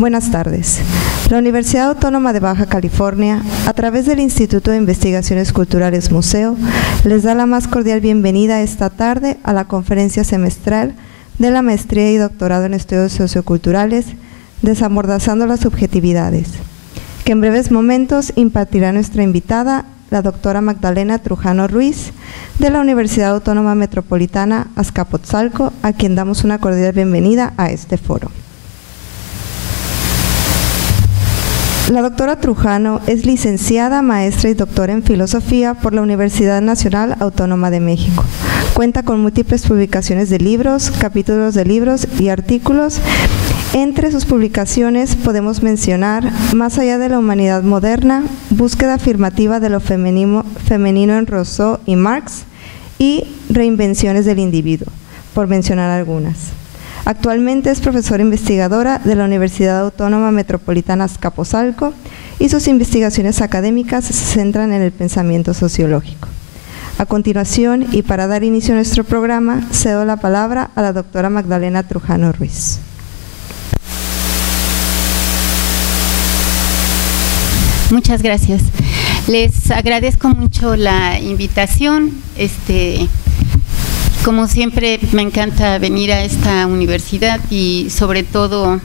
Buenas tardes. La Universidad Autónoma de Baja California, a través del Instituto de Investigaciones Culturales Museo, les da la más cordial bienvenida esta tarde a la conferencia semestral de la Maestría y Doctorado en Estudios Socioculturales, Desamordazando las Subjetividades, que en breves momentos impartirá nuestra invitada, la doctora Magdalena Trujano Ruiz, de la Universidad Autónoma Metropolitana Azcapotzalco, a quien damos una cordial bienvenida a este foro. La doctora Trujano es licenciada, maestra y doctora en Filosofía por la Universidad Nacional Autónoma de México. Cuenta con múltiples publicaciones de libros, capítulos de libros y artículos. Entre sus publicaciones podemos mencionar Más allá de la humanidad moderna, Búsqueda afirmativa de lo femenino en Rousseau y Marx y Reinvenciones del individuo, por mencionar algunas. Actualmente es profesora investigadora de la Universidad Autónoma Metropolitana Azcapotzalco y sus investigaciones académicas se centran en el pensamiento sociológico. A continuación, y para dar inicio a nuestro programa, cedo la palabra a la doctora Magdalena Trujano Ruiz. Muchas gracias. Les agradezco mucho la invitación. Como siempre, me encanta venir a esta universidad y sobre todo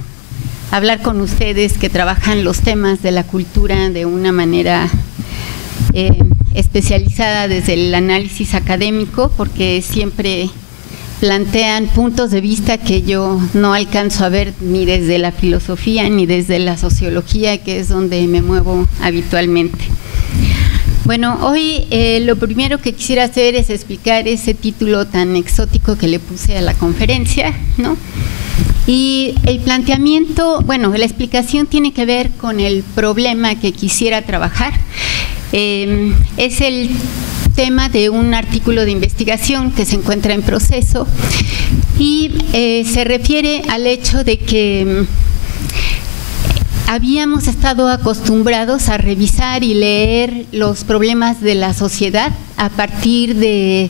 hablar con ustedes que trabajan los temas de la cultura de una manera especializada desde el análisis académico, porque siempre plantean puntos de vista que yo no alcanzo a ver ni desde la filosofía ni desde la sociología, que es donde me muevo habitualmente. Bueno, hoy lo primero que quisiera hacer es explicar ese título tan exótico que le puse a la conferencia, ¿no? Y el planteamiento, bueno, la explicación tiene que ver con el problema que quisiera trabajar. Es el tema de un artículo de investigación que se encuentra en proceso y se refiere al hecho de que habíamos estado acostumbrados a revisar y leer los problemas de la sociedad a partir de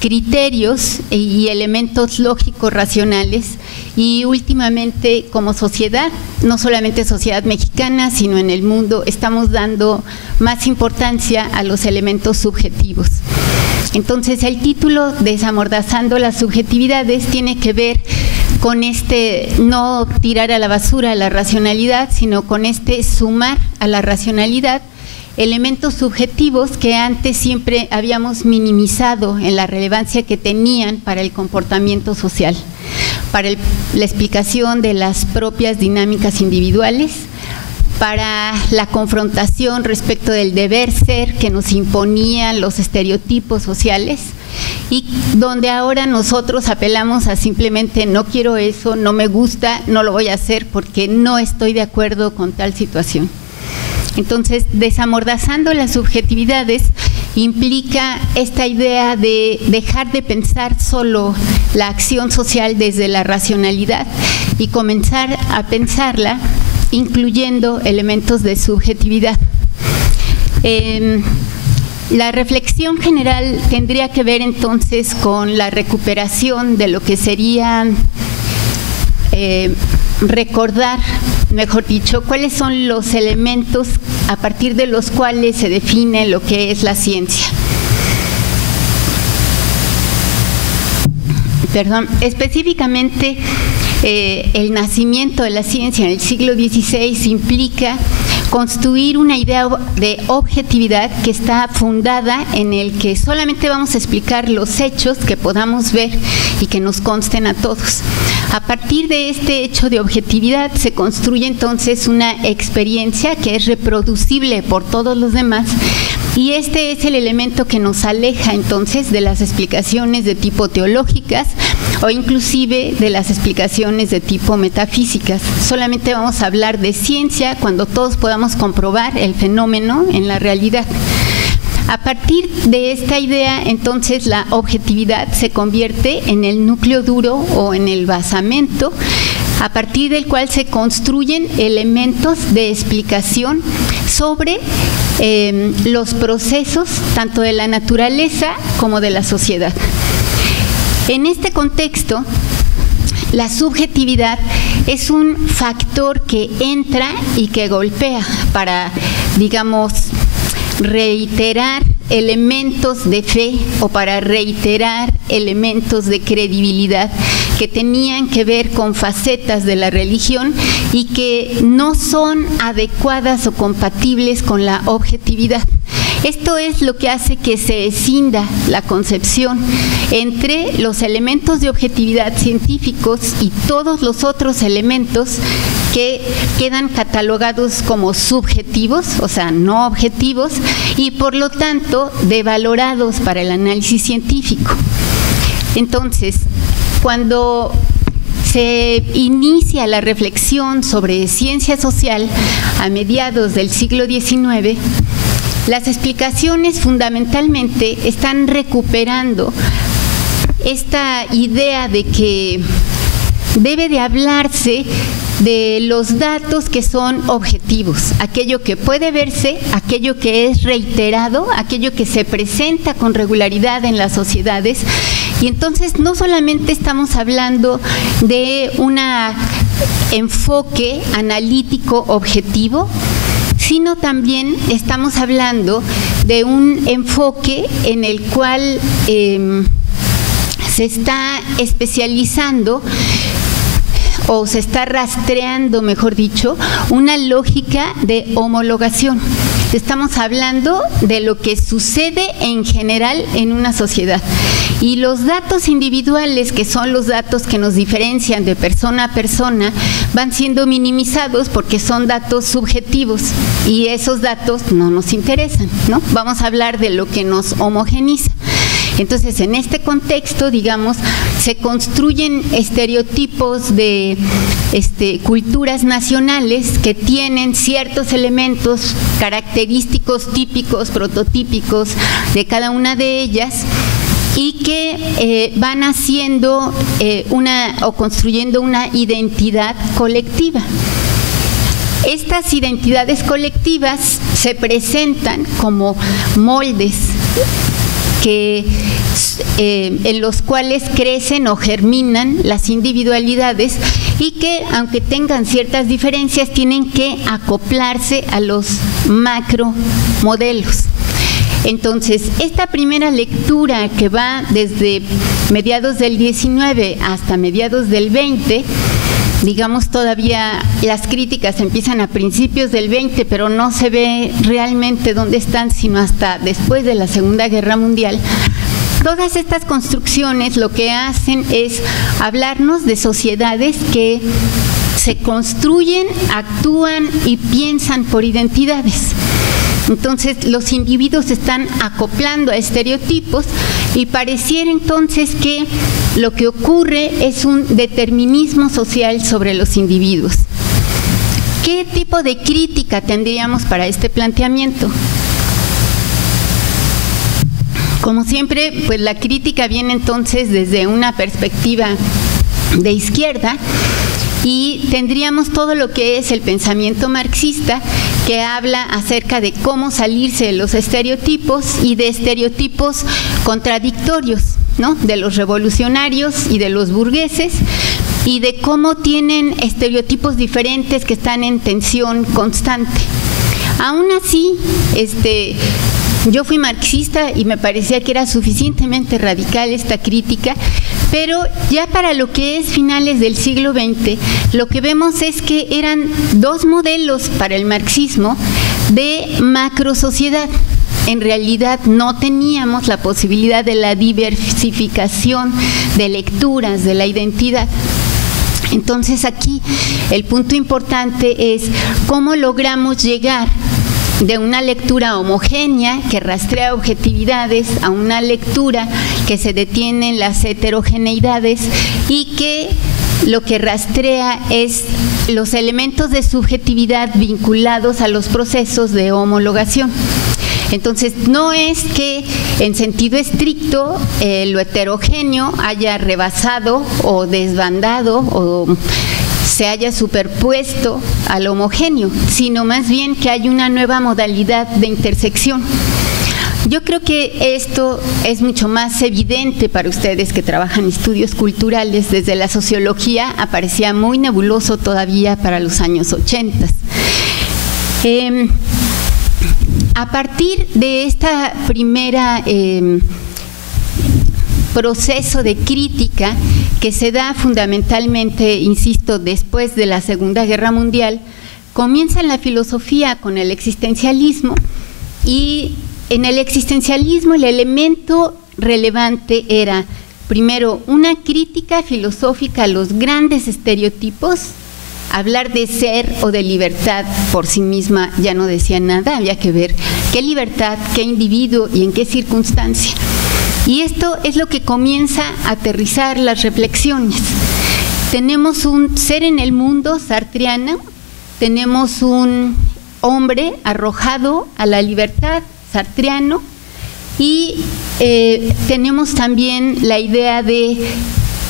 criterios y elementos lógicos racionales, y últimamente como sociedad, no solamente sociedad mexicana, sino en el mundo, estamos dando más importancia a los elementos subjetivos. Entonces el título, Desamordazando las subjetividades, tiene que ver con no tirar a la basura la racionalidad, sino con sumar a la racionalidad elementos subjetivos que antes siempre habíamos minimizado en la relevancia que tenían para el comportamiento social, para la explicación de las propias dinámicas individuales, para la confrontación respecto del deber ser que nos imponían los estereotipos sociales, y donde ahora nosotros apelamos a simplemente no quiero eso, no me gusta, no lo voy a hacer porque no estoy de acuerdo con tal situación. Entonces, desamordazando las subjetividades implica esta idea de dejar de pensar solo la acción social desde la racionalidad y comenzar a pensarla incluyendo elementos de subjetividad. La reflexión general tendría que ver entonces con la recuperación de lo que sería recordar, mejor dicho, cuáles son los elementos a partir de los cuales se define lo que es la ciencia. Específicamente, el nacimiento de la ciencia en el siglo XVI implica construir una idea de objetividad que está fundada en el que solamente vamos a explicar los hechos que podamos ver y que nos consten a todos. A partir de este hecho de objetividad se construye entonces una experiencia que es reproducible por todos los demás, y este es el elemento que nos aleja entonces de las explicaciones de tipo teológicas o inclusive de las explicaciones de tipo metafísicas. Solamente vamos a hablar de ciencia cuando todos podamos comprobar el fenómeno en la realidad. A partir de esta idea, entonces, la objetividad se convierte en el núcleo duro o en el basamento, a partir del cual se construyen elementos de explicación sobre los procesos tanto de la naturaleza como de la sociedad. En este contexto, la subjetividad es un factor que entra y que golpea para, digamos, reiterar elementos de fe o para reiterar elementos de credibilidad que tenían que ver con facetas de la religión y que no son adecuadas o compatibles con la objetividad. Esto es lo que hace que se escinda la concepción entre los elementos de objetividad científicos y todos los otros elementos que quedan catalogados como subjetivos, o sea, no objetivos, y por lo tanto devalorados para el análisis científico. Entonces, cuando se inicia la reflexión sobre ciencia social a mediados del siglo XIX, las explicaciones fundamentalmente están recuperando esta idea de que debe de hablarse de los datos que son objetivos, aquello que puede verse, aquello que es reiterado, aquello que se presenta con regularidad en las sociedades. Y entonces no solamente estamos hablando de un enfoque analítico objetivo, sino también estamos hablando de un enfoque en el cual se está especializando o se está rastreando, mejor dicho, una lógica de homologación. Estamos hablando de lo que sucede en general en una sociedad. Y los datos individuales, que son los datos que nos diferencian de persona a persona, van siendo minimizados porque son datos subjetivos y esos datos no nos interesan, ¿no? Vamos a hablar de lo que nos homogeniza. Entonces, en este contexto, digamos, se construyen estereotipos de culturas nacionales que tienen ciertos elementos característicos, típicos, prototípicos de cada una de ellas, y que van haciendo o construyendo una identidad colectiva. Estas identidades colectivas se presentan como moldes en los cuales crecen o germinan las individualidades y que, aunque tengan ciertas diferencias, tienen que acoplarse a los macromodelos. Entonces, esta primera lectura que va desde mediados del 19 hasta mediados del 20, digamos, todavía las críticas empiezan a principios del 20, pero no se ve realmente dónde están sino hasta después de la Segunda Guerra Mundial. Todas estas construcciones lo que hacen es hablarnos de sociedades que se construyen, actúan y piensan por identidades. Entonces, los individuos se están acoplando a estereotipos y pareciera entonces que lo que ocurre es un determinismo social sobre los individuos. ¿Qué tipo de crítica tendríamos para este planteamiento? Como siempre, pues la crítica viene entonces desde una perspectiva de izquierda, y tendríamos todo lo que es el pensamiento marxista, que habla acerca de cómo salirse de los estereotipos y de estereotipos contradictorios, ¿no? De los revolucionarios y de los burgueses, y de cómo tienen estereotipos diferentes que están en tensión constante. Aún así, yo fui marxista y me parecía que era suficientemente radical esta crítica, pero ya para lo que es finales del siglo XX, lo que vemos es que eran dos modelos para el marxismo de macrosociedad. En realidad no teníamos la posibilidad de la diversificación de lecturas de la identidad. Entonces aquí el punto importante es cómo logramos llegar de una lectura homogénea que rastrea objetividades a una lectura que se detiene en las heterogeneidades y que lo que rastrea es los elementos de subjetividad vinculados a los procesos de homologación. Entonces, no es que en sentido estricto lo heterogéneo haya rebasado o desbandado o se haya superpuesto al homogéneo, sino más bien que hay una nueva modalidad de intersección. Yo creo que esto es mucho más evidente para ustedes que trabajan estudios culturales. Desde la sociología aparecía muy nebuloso todavía para los años 80. A partir de esta primera proceso de crítica que se da fundamentalmente, insisto, después de la Segunda Guerra Mundial, comienza en la filosofía con el existencialismo, y en el existencialismo el elemento relevante era, primero, una crítica filosófica a los grandes estereotipos. Hablar de ser o de libertad por sí misma ya no decía nada, había que ver qué libertad, qué individuo y en qué circunstancia. Y esto es lo que comienza a aterrizar las reflexiones. Tenemos un ser en el mundo sartreano, tenemos un hombre arrojado a la libertad sartreano, y tenemos también la idea de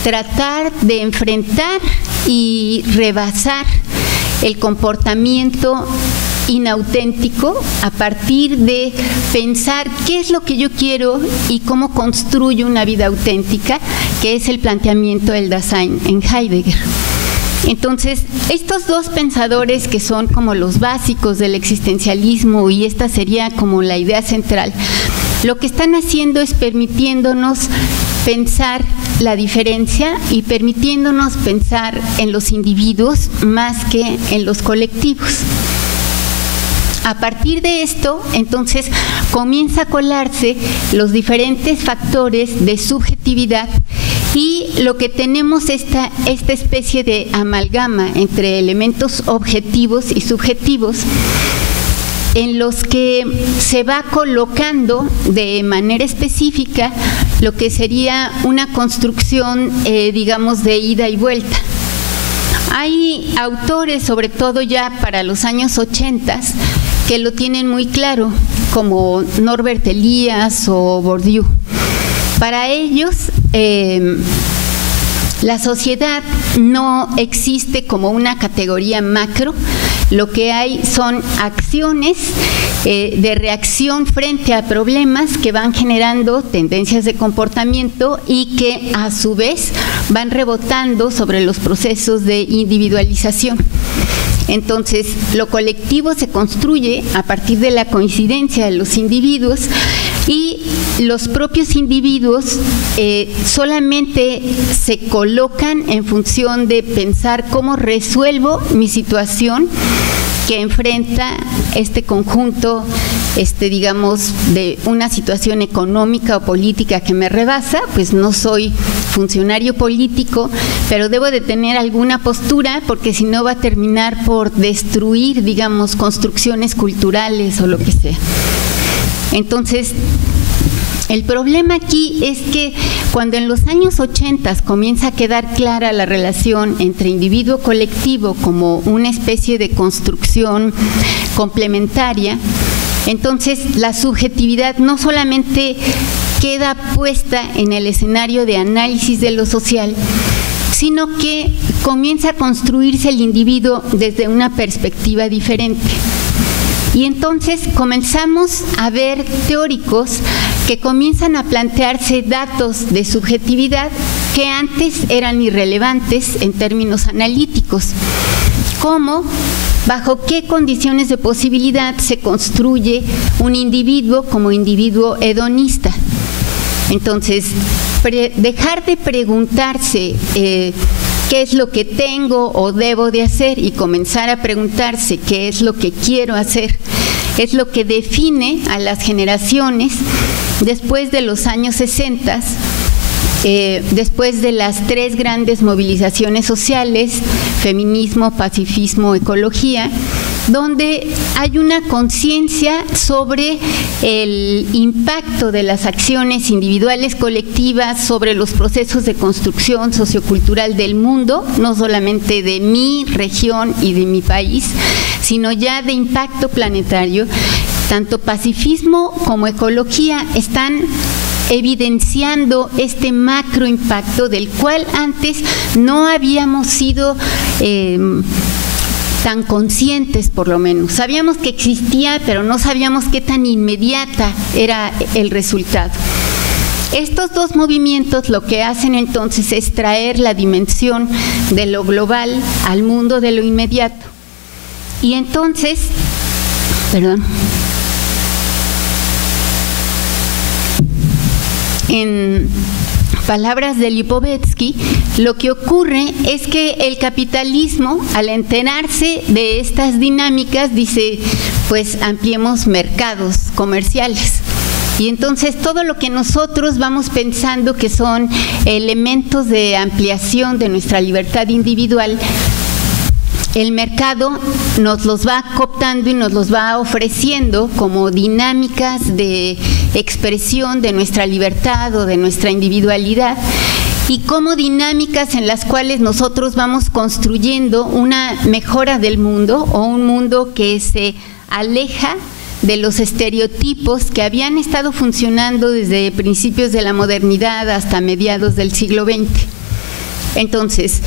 tratar de enfrentar y rebasar el comportamiento inauténtico a partir de pensar qué es lo que yo quiero y cómo construyo una vida auténtica, que es el planteamiento del Dasein en Heidegger. Entonces, estos dos pensadores que son como los básicos del existencialismo, y esta sería como la idea central, lo que están haciendo es permitiéndonos pensar la diferencia y permitiéndonos pensar en los individuos más que en los colectivos. A partir de esto, entonces, comienza a colarse los diferentes factores de subjetividad, y lo que tenemos esta especie de amalgama entre elementos objetivos y subjetivos, en los que se va colocando de manera específica lo que sería una construcción, digamos, de ida y vuelta. Hay autores, sobre todo ya para los años 80, que lo tienen muy claro, como Norbert Elias o Bourdieu. Para ellos, la sociedad no existe como una categoría macro. Lo que hay son acciones de reacción frente a problemas que van generando tendencias de comportamiento y que a su vez van rebotando sobre los procesos de individualización. Entonces, lo colectivo se construye a partir de la coincidencia de los individuos, y los propios individuos solamente se colocan en función de pensar cómo resuelvo mi situación que enfrenta este conjunto, digamos, de una situación económica o política que me rebasa. Pues no soy funcionario político, pero debo de tener alguna postura, porque si no va a terminar por destruir, digamos, construcciones culturales o lo que sea. Entonces, el problema aquí es que cuando en los años 80 comienza a quedar clara la relación entre individuo-colectivo como una especie de construcción complementaria, entonces la subjetividad no solamente queda puesta en el escenario de análisis de lo social, sino que comienza a construirse el individuo desde una perspectiva diferente. Y entonces comenzamos a ver teóricos que comienzan a plantearse datos de subjetividad que antes eran irrelevantes en términos analíticos, como bajo qué condiciones de posibilidad se construye un individuo como individuo hedonista. Entonces, dejar de preguntarse qué es lo que tengo o debo de hacer y comenzar a preguntarse qué es lo que quiero hacer, es lo que define a las generaciones después de los años 60, después de las tres grandes movilizaciones sociales, feminismo, pacifismo, ecología, donde hay una conciencia sobre el impacto de las acciones individuales, colectivas, sobre los procesos de construcción sociocultural del mundo, no solamente de mi región y de mi país, sino ya de impacto planetario. Tanto pacifismo como ecología están evidenciando este macro impacto del cual antes no habíamos sido tan conscientes, por lo menos. Sabíamos que existía, pero no sabíamos qué tan inmediata era el resultado. Estos dos movimientos lo que hacen entonces es traer la dimensión de lo global al mundo de lo inmediato. Y entonces, en palabras de Lipovetsky, lo que ocurre es que el capitalismo, al enterarse de estas dinámicas, dice, pues ampliemos mercados comerciales. Y entonces todo lo que nosotros vamos pensando que son elementos de ampliación de nuestra libertad individual, el mercado nos los va cooptando y nos los va ofreciendo como dinámicas de expresión de nuestra libertad o de nuestra individualidad, y como dinámicas en las cuales nosotros vamos construyendo una mejora del mundo o un mundo que se aleja de los estereotipos que habían estado funcionando desde principios de la modernidad hasta mediados del siglo XX. Entonces,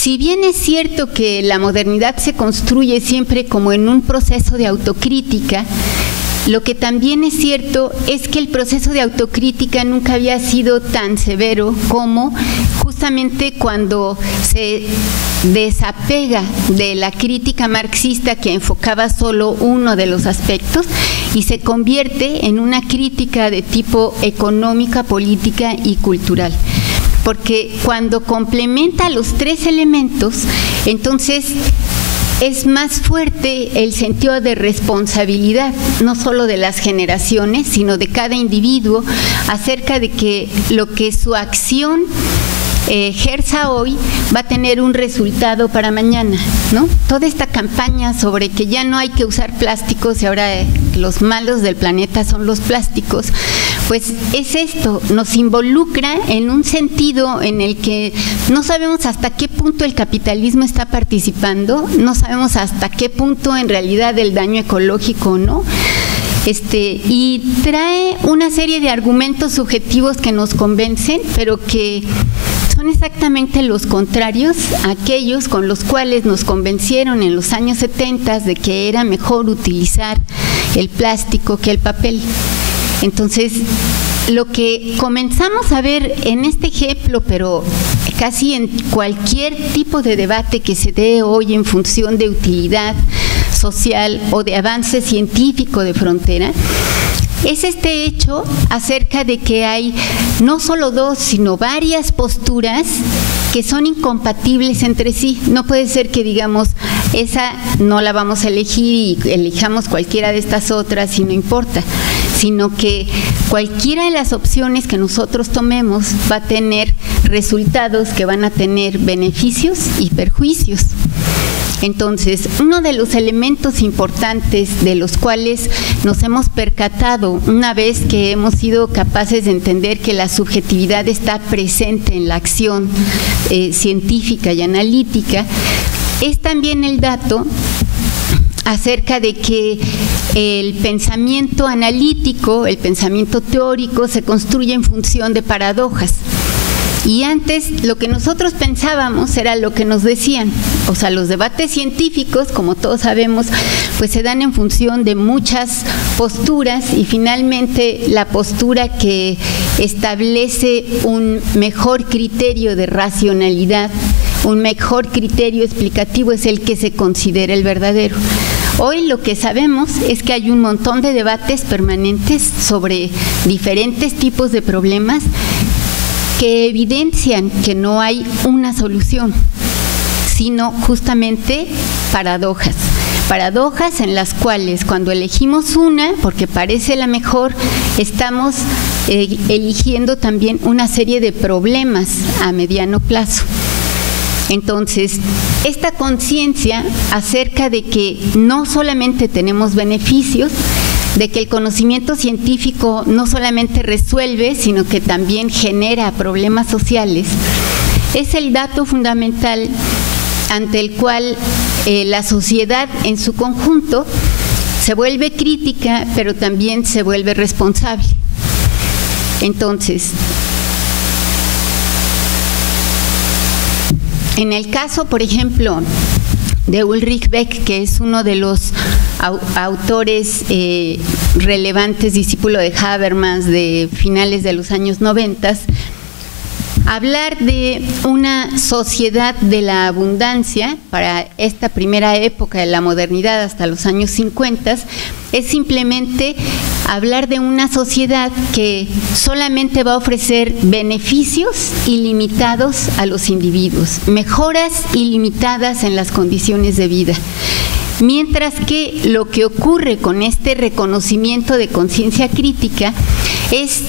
si bien es cierto que la modernidad se construye siempre como en un proceso de autocrítica, lo que también es cierto es que el proceso de autocrítica nunca había sido tan severo como justamente cuando se desapega de la crítica marxista que enfocaba solo uno de los aspectos y se convierte en una crítica de tipo económica, política y cultural. Porque cuando complementa los tres elementos, entonces es más fuerte el sentido de responsabilidad, no solo de las generaciones, sino de cada individuo, acerca de que lo que su acción ejerza hoy va a tener un resultado para mañana, ¿no? Toda esta campaña sobre que ya no hay que usar plásticos y ahora los malos del planeta son los plásticos, pues es esto, nos involucra en un sentido en el que no sabemos hasta qué punto el capitalismo está participando, no sabemos hasta qué punto en realidad el daño ecológico no. Y trae una serie de argumentos subjetivos que nos convencen, pero que son exactamente los contrarios a aquellos con los cuales nos convencieron en los años 70 de que era mejor utilizar el plástico que el papel. Entonces, lo que comenzamos a ver en este ejemplo, pero casi en cualquier tipo de debate que se dé hoy en función de utilidad social o de avance científico de frontera, es este hecho acerca de que hay no solo dos, sino varias posturas que son incompatibles entre sí. No puede ser que digamos, esa no la vamos a elegir y elijamos cualquiera de estas otras y no importa, sino que cualquiera de las opciones que nosotros tomemos va a tener resultados que van a tener beneficios y perjuicios. Entonces, uno de los elementos importantes de los cuales nos hemos percatado una vez que hemos sido capaces de entender que la subjetividad está presente en la acción científica y analítica, es también el dato acerca de que el pensamiento analítico, el pensamiento teórico se construye en función de paradojas. Y antes lo que nosotros pensábamos era lo que nos decían, o sea, los debates científicos, como todos sabemos, pues se dan en función de muchas posturas y finalmente la postura que establece un mejor criterio de racionalidad, un mejor criterio explicativo es el que se considera el verdadero. Hoy lo que sabemos es que hay un montón de debates permanentes sobre diferentes tipos de problemas que evidencian que no hay una solución, sino justamente paradojas. Paradojas en las cuales cuando elegimos una, porque parece la mejor, estamos eligiendo también una serie de problemas a mediano plazo. Entonces, esta conciencia acerca de que no solamente tenemos beneficios, de que el conocimiento científico no solamente resuelve, sino que también genera problemas sociales, es el dato fundamental ante el cual la sociedad en su conjunto se vuelve crítica, pero también se vuelve responsable. Entonces, en el caso, por ejemplo, de Ulrich Beck, que es uno de los autores relevantes, discípulo de Habermas de finales de los años 90, hablar de una sociedad de la abundancia para esta primera época de la modernidad hasta los años 50 es simplemente hablar de una sociedad que solamente va a ofrecer beneficios ilimitados a los individuos, mejoras ilimitadas en las condiciones de vida. Mientras que lo que ocurre con este reconocimiento de conciencia crítica es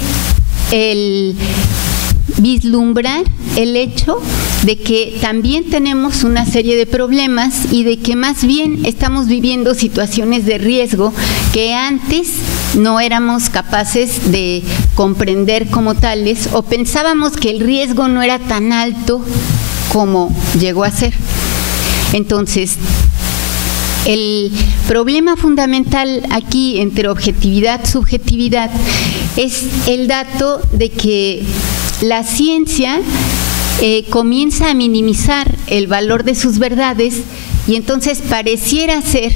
el vislumbrar el hecho de que también tenemos una serie de problemas y de que más bien estamos viviendo situaciones de riesgo que antes no éramos capaces de comprender como tales, o pensábamos que el riesgo no era tan alto como llegó a ser. Entonces, el problema fundamental aquí entre objetividad y subjetividad es el dato de que la ciencia comienza a minimizar el valor de sus verdades y entonces pareciera ser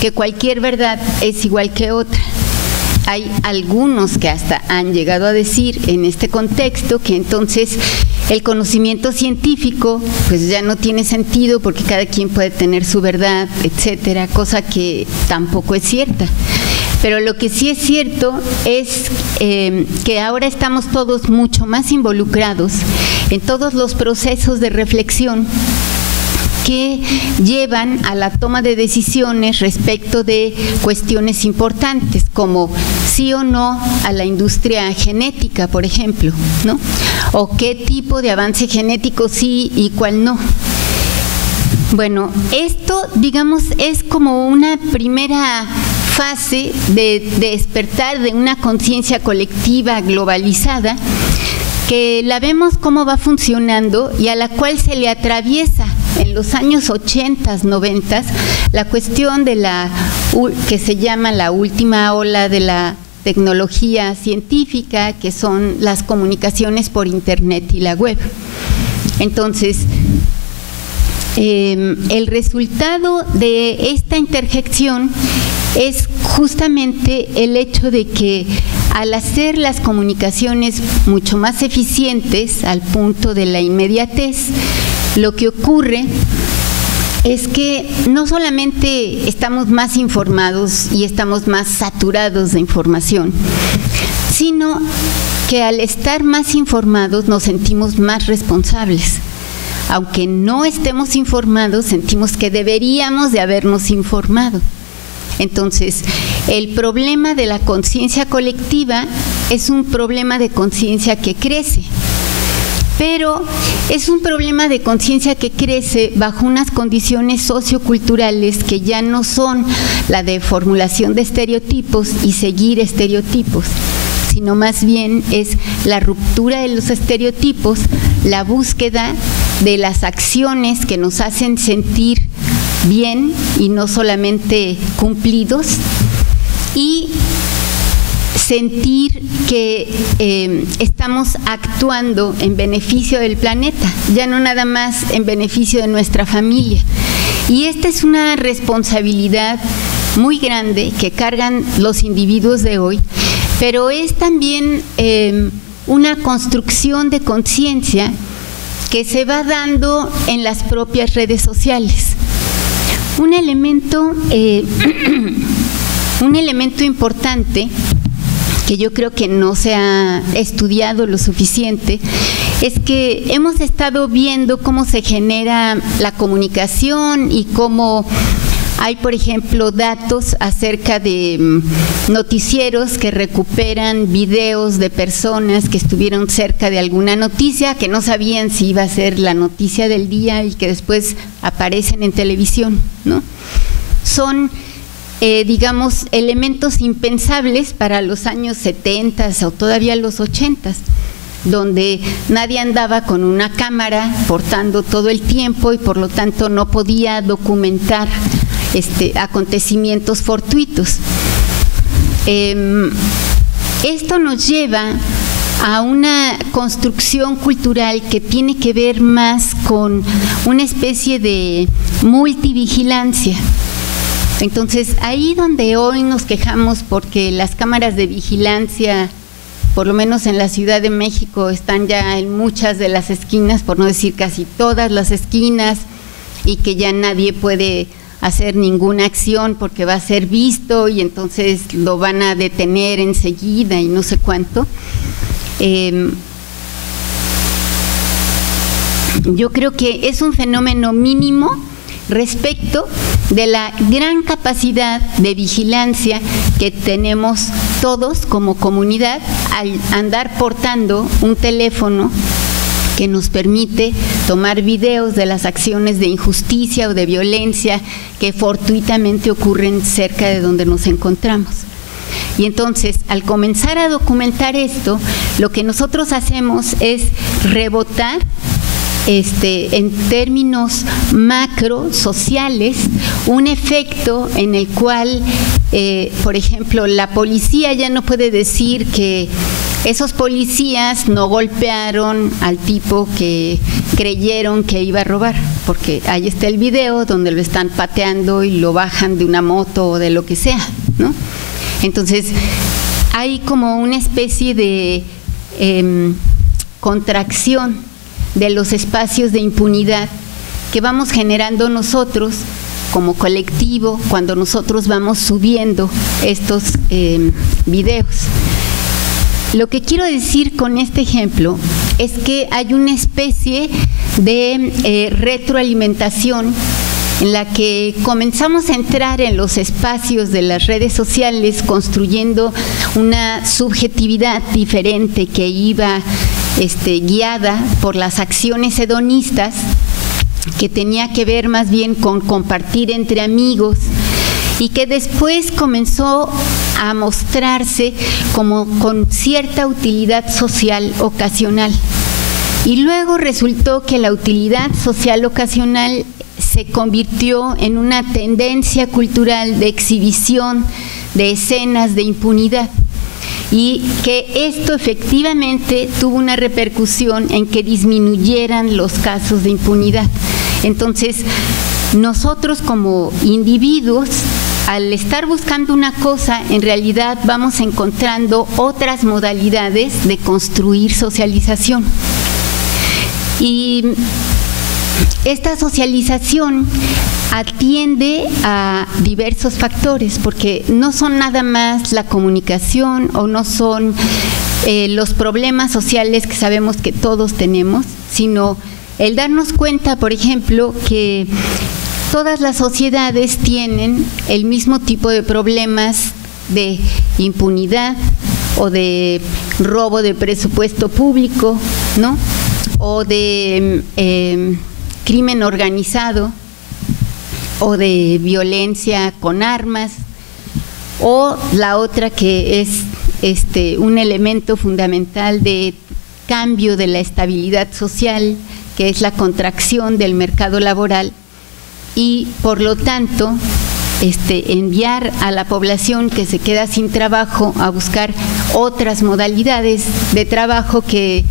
que cualquier verdad es igual que otra. Hay algunos que hasta han llegado a decir en este contexto que entonces el conocimiento científico pues ya no tiene sentido porque cada quien puede tener su verdad, etcétera, cosa que tampoco es cierta. Pero lo que sí es cierto es que ahora estamos todos mucho más involucrados en todos los procesos de reflexión que llevan a la toma de decisiones respecto de cuestiones importantes, como sí o no a la industria genética, por ejemplo, ¿no? O qué tipo de avance genético sí y cuál no. Bueno, esto, digamos, es como una primera fase de despertar de una conciencia colectiva globalizada que la vemos cómo va funcionando y a la cual se le atraviesa en los años 80, 90 la cuestión de la que se llama la última ola de la tecnología científica, que son las comunicaciones por internet y la web. Entonces, el resultado de esta interjección es justamente el hecho de que al hacer las comunicaciones mucho más eficientes al punto de la inmediatez, lo que ocurre es que no solamente estamos más informados y estamos más saturados de información, sino que al estar más informados nos sentimos más responsables. Aunque no estemos informados, sentimos que deberíamos de habernos informado. Entonces, el problema de la conciencia colectiva es un problema de conciencia que crece, pero es un problema de conciencia que crece bajo unas condiciones socioculturales que ya no son la de formulación de estereotipos y seguir estereotipos, sino más bien es la ruptura de los estereotipos, la búsqueda de las acciones que nos hacen sentir bien y no solamente cumplidos, y sentir que estamos actuando en beneficio del planeta, ya no nada más en beneficio de nuestra familia. Y esta es una responsabilidad muy grande que cargan los individuos de hoy, pero es también una construcción de conciencia que se va dando en las propias redes sociales. Un elemento importante que yo creo que no se ha estudiado lo suficiente es que hemos estado viendo cómo se genera la comunicación y cómo hay, por ejemplo, datos acerca de noticieros que recuperan videos de personas que estuvieron cerca de alguna noticia, que no sabían si iba a ser la noticia del día y que después aparecen en televisión, ¿no? Son, digamos, elementos impensables para los años 70 o todavía los 80, donde nadie andaba con una cámara portando todo el tiempo y por lo tanto no podía documentar acontecimientos fortuitos. Esto nos lleva a una construcción cultural que tiene que ver más con una especie de multivigilancia. Entonces, ahí donde hoy nos quejamos porque las cámaras de vigilancia, por lo menos en la Ciudad de México, están ya en muchas de las esquinas, por no decir casi todas las esquinas, y que ya nadie puede hacer ninguna acción porque va a ser visto y entonces lo van a detener enseguida y no sé cuánto. Yo creo que es un fenómeno mínimo respecto de la gran capacidad de vigilancia que tenemos todos como comunidad al andar portando un teléfono que nos permite tomar videos de las acciones de injusticia o de violencia que fortuitamente ocurren cerca de donde nos encontramos. Y entonces, al comenzar a documentar esto, lo que nosotros hacemos es rebotar en términos macro sociales un efecto en el cual, por ejemplo, la policía ya no puede decir que esos policías no golpearon al tipo que creyeron que iba a robar, porque ahí está el video donde lo están pateando y lo bajan de una moto o de lo que sea, ¿no? Entonces, hay como una especie de contracción de los espacios de impunidad que vamos generando nosotros como colectivo cuando nosotros vamos subiendo estos videos. Lo que quiero decir con este ejemplo es que hay una especie de retroalimentación en la que comenzamos a entrar en los espacios de las redes sociales construyendo una subjetividad diferente que iba guiada por las acciones hedonistas, que tenía que ver más bien con compartir entre amigos y que después comenzó a mostrarse como con cierta utilidad social ocasional. Y luego resultó que la utilidad social ocasional se convirtió en una tendencia cultural de exhibición de escenas de impunidad. Y que esto efectivamente tuvo una repercusión en que disminuyeran los casos de impunidad. Entonces, nosotros como individuos, al estar buscando una cosa, en realidad vamos encontrando otras modalidades de construir socialización. Y esta socialización atiende a diversos factores, porque no son nada más la comunicación o no son los problemas sociales que sabemos que todos tenemos, sino el darnos cuenta, por ejemplo, que todas las sociedades tienen el mismo tipo de problemas de impunidad o de robo de presupuesto público, ¿no? O de crimen organizado, o de violencia con armas, o la otra que es un elemento fundamental de cambio de la estabilidad social, que es la contracción del mercado laboral, y por lo tanto enviar a la población que se queda sin trabajo a buscar otras modalidades de trabajo que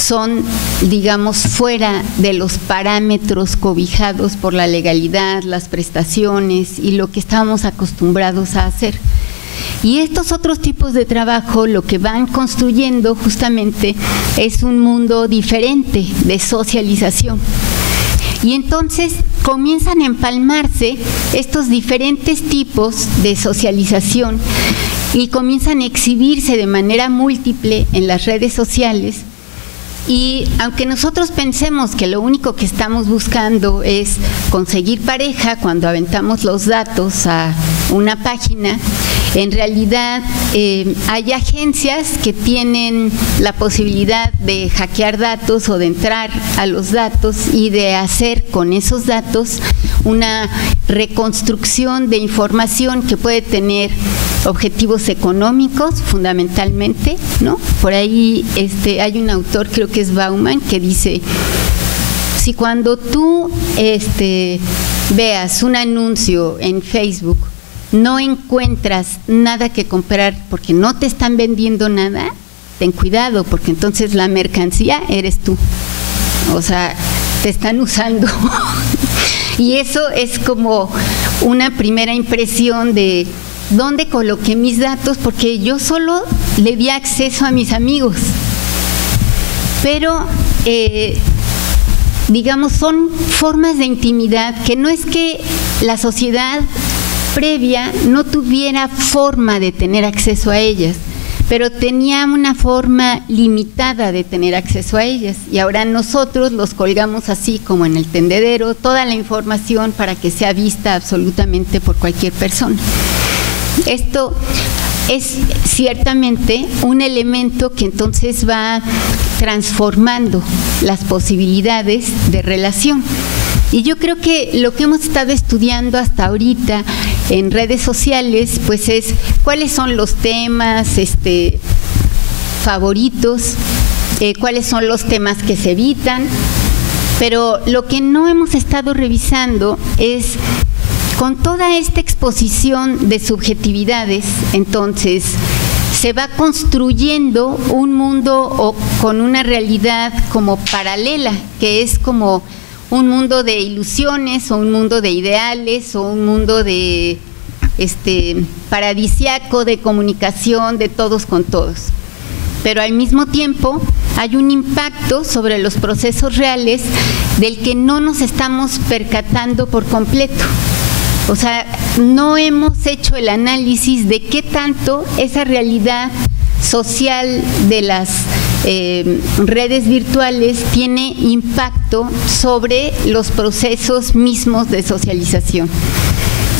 son, digamos, fuera de los parámetros cobijados por la legalidad, las prestaciones y lo que estábamos acostumbrados a hacer. Y estos otros tipos de trabajo lo que van construyendo justamente es un mundo diferente de socialización. Y entonces comienzan a empalmarse estos diferentes tipos de socialización y comienzan a exhibirse de manera múltiple en las redes sociales. Y aunque nosotros pensemos que lo único que estamos buscando es conseguir pareja cuando aventamos los datos a una página, en realidad hay agencias que tienen la posibilidad de hackear datos o de entrar a los datos y de hacer con esos datos una reconstrucción de información que puede tener objetivos económicos fundamentalmente, ¿no? Por ahí hay un autor, creo que es Bauman, que dice: si cuando tú veas un anuncio en Facebook no encuentras nada que comprar porque no te están vendiendo nada, ten cuidado, porque entonces la mercancía eres tú. O sea, te están usando. Y eso es como una primera impresión de dónde coloqué mis datos, porque yo solo le di acceso a mis amigos. Pero, digamos, son formas de intimidad que no es que la sociedad previa no tuviera forma de tener acceso a ellas, pero tenía una forma limitada de tener acceso a ellas, y ahora nosotros los colgamos así como en el tendedero, toda la información para que sea vista absolutamente por cualquier persona. Esto es ciertamente un elemento que entonces va transformando las posibilidades de relación. Y yo creo que lo que hemos estado estudiando hasta ahorita en redes sociales, pues es cuáles son los temas favoritos, cuáles son los temas que se evitan, pero lo que no hemos estado revisando es, con toda esta exposición de subjetividades, entonces se va construyendo un mundo con una realidad como paralela, que es como un mundo de ilusiones, o un mundo de ideales, o un mundo de paradisiaco, de comunicación de todos con todos. Pero al mismo tiempo hay un impacto sobre los procesos reales del que no nos estamos percatando por completo. O sea, no hemos hecho el análisis de qué tanto esa realidad social de las redes virtuales tiene impacto sobre los procesos mismos de socialización.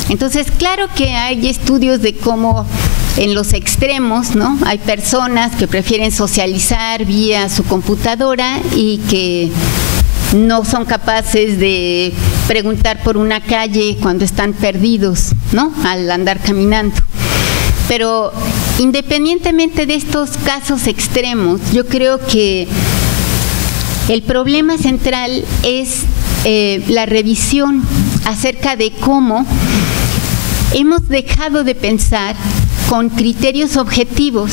Entonces, claro que hay estudios de cómo en los extremos, ¿no? Hay personas que prefieren socializar vía su computadora y que no son capaces de preguntar por una calle cuando están perdidos, ¿no? Al andar caminando. Pero independientemente de estos casos extremos, yo creo que el problema central es la revisión acerca de cómo hemos dejado de pensar con criterios objetivos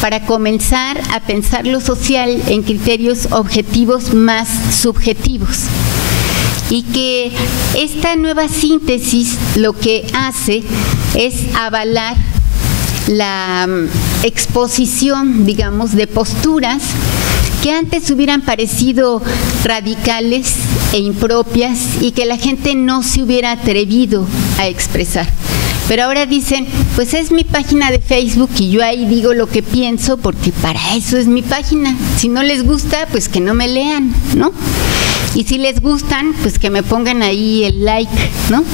para comenzar a pensar lo social en criterios objetivos más subjetivos. Y que esta nueva síntesis lo que hace es avalar la exposición, digamos, de posturas que antes hubieran parecido radicales e impropias y que la gente no se hubiera atrevido a expresar. Pero ahora dicen, pues es mi página de Facebook y yo ahí digo lo que pienso porque para eso es mi página. Si no les gusta, pues que no me lean, ¿no? Y si les gustan, pues que me pongan ahí el like, ¿no?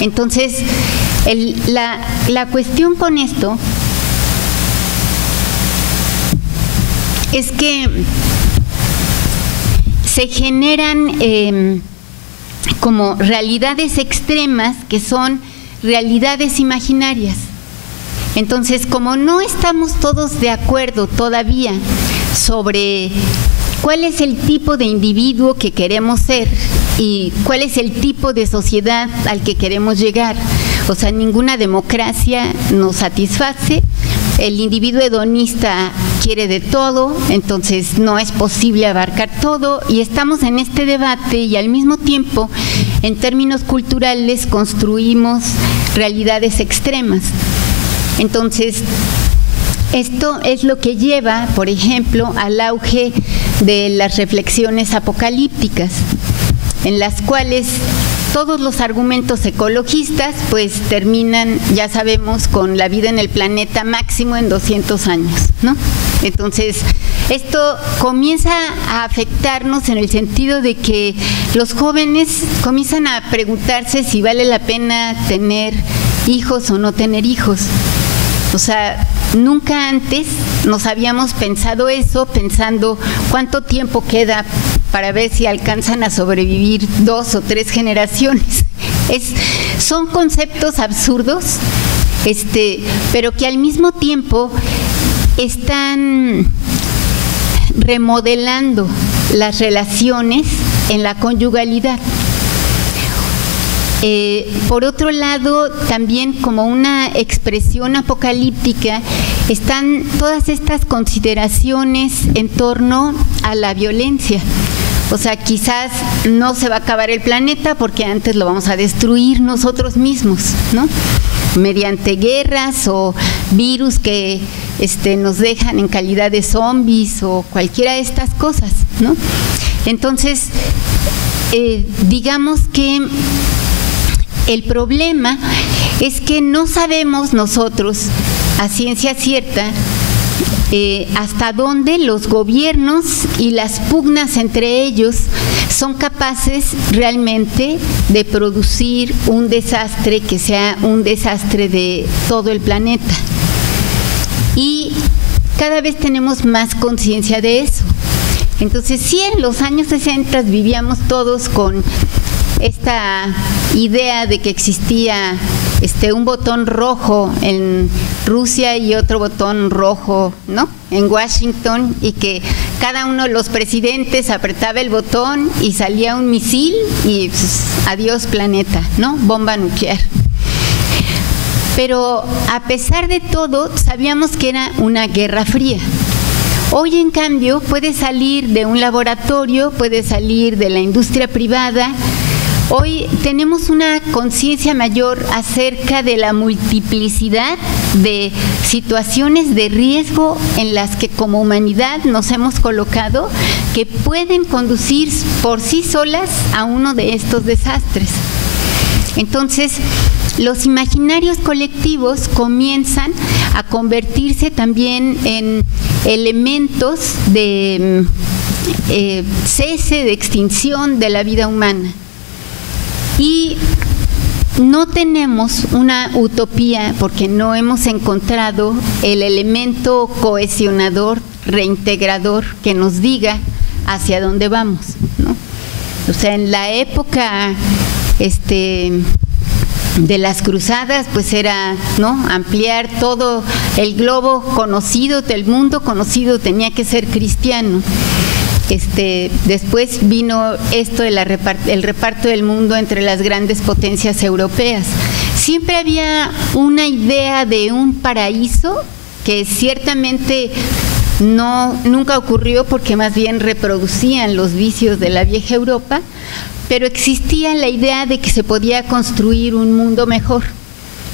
Entonces, la cuestión con esto es que se generan como realidades extremas que son realidades imaginarias. Entonces, como no estamos todos de acuerdo todavía sobre cuál es el tipo de individuo que queremos ser y cuál es el tipo de sociedad al que queremos llegar, o sea, ninguna democracia nos satisface, el individuo hedonista quiere de todo, entonces no es posible abarcar todo, y estamos en este debate y al mismo tiempo, en términos culturales, construimos realidades extremas. Entonces, esto es lo que lleva, por ejemplo, al auge de las reflexiones apocalípticas, en las cuales todos los argumentos ecologistas pues terminan, ya sabemos, con la vida en el planeta máximo en 200 años, ¿no? Entonces, esto comienza a afectarnos en el sentido de que los jóvenes comienzan a preguntarse si vale la pena tener hijos o no tener hijos. O sea, nunca antes nos habíamos pensado eso, pensando cuánto tiempo queda para ver si alcanzan a sobrevivir 2 o 3 generaciones. Son conceptos absurdos, pero que al mismo tiempo están remodelando las relaciones en la conyugalidad. Por otro lado, también como una expresión apocalíptica están todas estas consideraciones en torno a la violencia. O sea, quizás no se va a acabar el planeta porque antes lo vamos a destruir nosotros mismos, ¿no? Mediante guerras o virus que nos dejan en calidad de zombies o cualquiera de estas cosas, ¿no? Entonces, digamos que el problema es que no sabemos nosotros a ciencia cierta hasta dónde los gobiernos y las pugnas entre ellos son capaces realmente de producir un desastre que sea un desastre de todo el planeta. Y cada vez tenemos más conciencia de eso. Entonces, sí, en los años 60 vivíamos todos con esta idea de que existía un botón rojo en Rusia y otro botón rojo, ¿no?, en Washington, y que cada uno de los presidentes apretaba el botón y salía un misil y pues, adiós planeta, ¿no?, bomba nuclear. Pero a pesar de todo, sabíamos que era una guerra fría. Hoy, en cambio, puede salir de un laboratorio, puede salir de la industria privada. Hoy tenemos una conciencia mayor acerca de la multiplicidad de situaciones de riesgo en las que como humanidad nos hemos colocado, que pueden conducir por sí solas a uno de estos desastres. Entonces, los imaginarios colectivos comienzan a convertirse también en elementos de cese, de extinción de la vida humana. Y no tenemos una utopía porque no hemos encontrado el elemento cohesionador, reintegrador, que nos diga hacia dónde vamos, ¿no? O sea, en la época de las cruzadas, pues era, ¿no?, ampliar todo el globo conocido, del mundo conocido tenía que ser cristiano. Después vino esto de el reparto del mundo entre las grandes potencias europeas. Siempre había una idea de un paraíso que ciertamente nunca ocurrió porque más bien reproducían los vicios de la vieja Europa, pero existía la idea de que se podía construir un mundo mejor.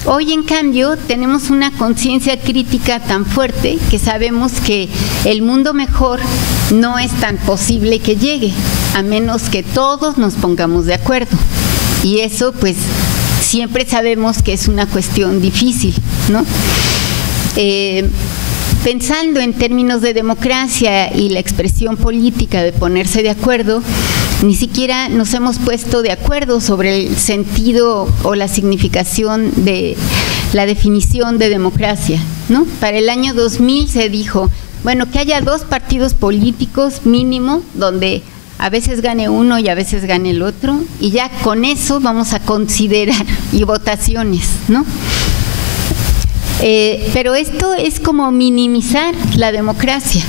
Hoy, en cambio, tenemos una conciencia crítica tan fuerte que sabemos que el mundo mejor no es tan posible que llegue, a menos que todos nos pongamos de acuerdo. Y eso, pues, siempre sabemos que es una cuestión difícil, ¿no? Pensando en términos de democracia y la expresión política de ponerse de acuerdo, ni siquiera nos hemos puesto de acuerdo sobre el sentido o la significación de la definición de democracia, ¿no? Para el año 2000 se dijo, bueno, que haya 2 partidos políticos mínimo, donde a veces gane uno y a veces gane el otro, y ya con eso vamos a considerar, y votaciones, ¿no? Pero esto es como minimizar la democracia.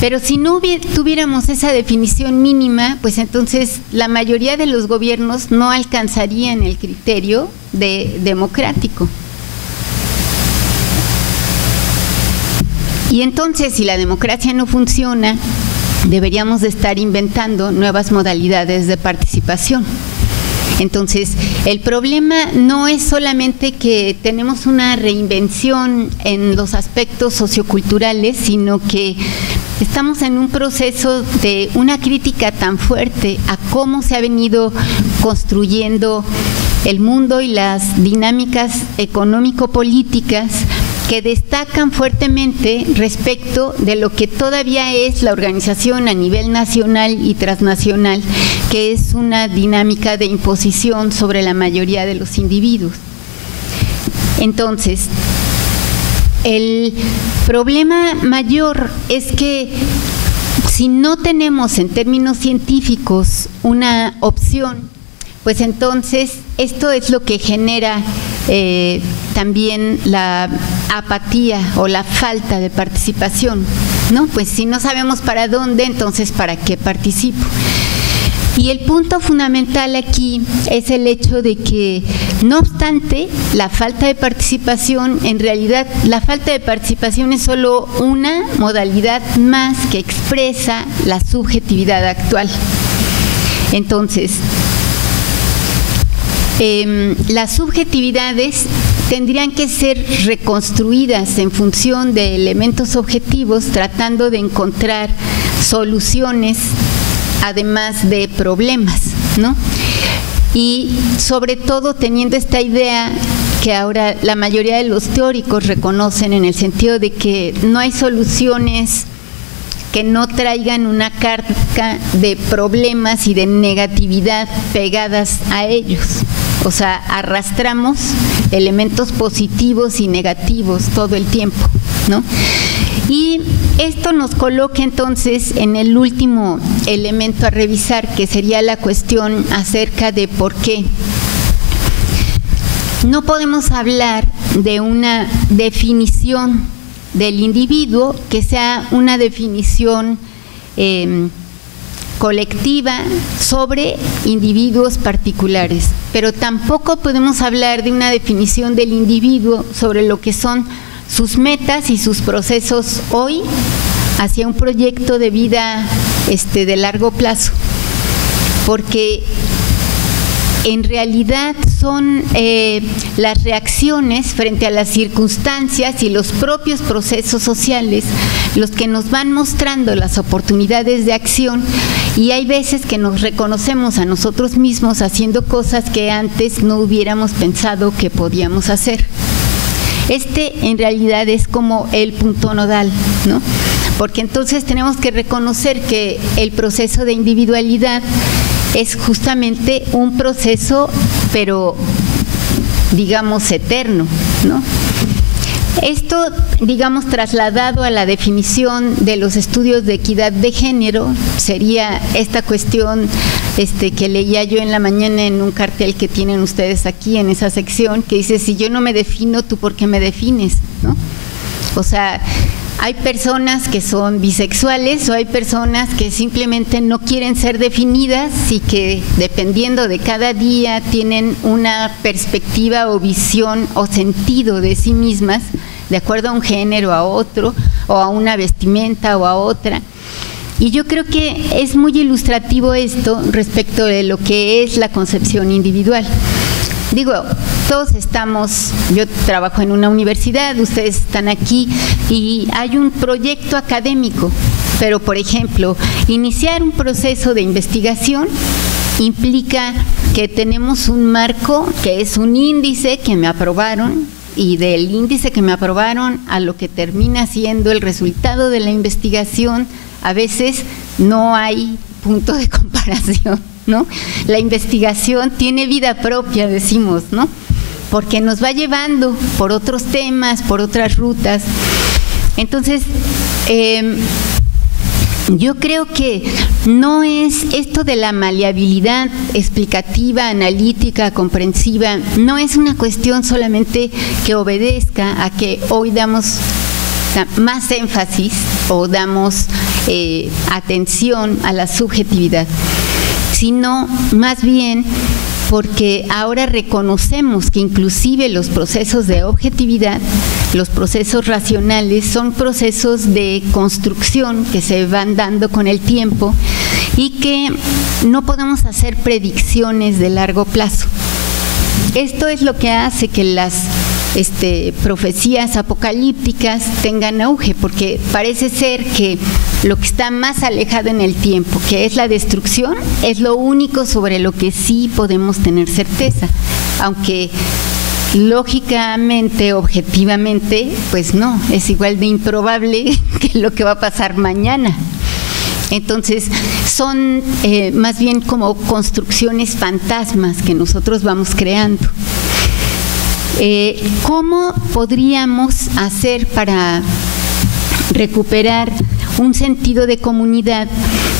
Pero si no tuviéramos esa definición mínima, pues entonces la mayoría de los gobiernos no alcanzarían el criterio de democrático. Y entonces, si la democracia no funciona, deberíamos de estar inventando nuevas modalidades de participación. Entonces, el problema no es solamente que tenemos una reinvención en los aspectos socioculturales, sino que estamos en un proceso de una crítica tan fuerte a cómo se ha venido construyendo el mundo y las dinámicas económico-políticas que destacan fuertemente respecto de lo que todavía es la organización a nivel nacional y transnacional, que es una dinámica de imposición sobre la mayoría de los individuos. Entonces, el problema mayor es que si no tenemos en términos científicos una opción, pues entonces esto es lo que genera también la apatía o la falta de participación, ¿no? Pues si no sabemos para dónde, entonces ¿para qué participo? Y el punto fundamental aquí es el hecho de que No obstante, la falta de participación, en realidad la falta de participación es solo una modalidad más que expresa la subjetividad actual. Entonces, las subjetividades tendrían que ser reconstruidas en función de elementos objetivos, tratando de encontrar soluciones además de problemas, ¿no? Y sobre todo teniendo esta idea que ahora la mayoría de los teóricos reconocen, en el sentido de que no hay soluciones que no traigan una carga de problemas y de negatividad pegadas a ellos. O sea, arrastramos elementos positivos y negativos todo el tiempo, ¿no? Y esto nos coloca entonces en el último elemento a revisar, que sería la cuestión acerca de por qué. No podemos hablar de una definición del individuo que sea una definición colectiva sobre individuos particulares, pero tampoco podemos hablar de una definición del individuo sobre lo que son sus metas y sus procesos hoy hacia un proyecto de vida de largo plazo, porque en realidad son las reacciones frente a las circunstancias y los propios procesos sociales los que nos van mostrando las oportunidades de acción, y hay veces que nos reconocemos a nosotros mismos haciendo cosas que antes no hubiéramos pensado que podíamos hacer. En realidad es como el punto nodal, ¿no? Porque entonces tenemos que reconocer que el proceso de individualidad es justamente un proceso, pero digamos eterno, ¿no? Esto, digamos, trasladado a la definición de los estudios de equidad de género, sería esta cuestión que leía yo en la mañana en un cartel que tienen ustedes aquí en esa sección, que dice: si yo no me defino, ¿tú por qué me defines?, ¿no? O sea, hay personas que son bisexuales o hay personas que simplemente no quieren ser definidas y que, dependiendo de cada día, tienen una perspectiva o visión o sentido de sí mismas de acuerdo a un género, a otro, o a una vestimenta o a otra. Y yo creo que es muy ilustrativo esto respecto de lo que es la concepción individual. Digo, todos estamos, yo trabajo en una universidad, ustedes están aquí y hay un proyecto académico, pero por ejemplo, iniciar un proceso de investigación implica que tenemos un marco que es un índice que me aprobaron, y del índice que me aprobaron a lo que termina siendo el resultado de la investigación, a veces no hay punto de comparación, ¿no? La investigación tiene vida propia, decimos, ¿no? Porque nos va llevando por otros temas, por otras rutas. Entonces, yo creo que no es esto de la maleabilidad explicativa, analítica, comprensiva, no es una cuestión solamente que obedezca a que hoy damos más énfasis o damos atención a la subjetividad, sino más bien porque ahora reconocemos que inclusive los procesos de objetividad, los procesos racionales, son procesos de construcción que se van dando con el tiempo y que no podemos hacer predicciones de largo plazo. Esto es lo que hace que las profecías apocalípticas tengan auge, porque parece ser que lo que está más alejado en el tiempo, que es la destrucción, es lo único sobre lo que sí podemos tener certeza, aunque lógicamente, objetivamente, pues no, es igual de improbable que lo que va a pasar mañana. Entonces, son más bien como construcciones fantasmas que nosotros vamos creando. ¿Cómo podríamos hacer para recuperar un sentido de comunidad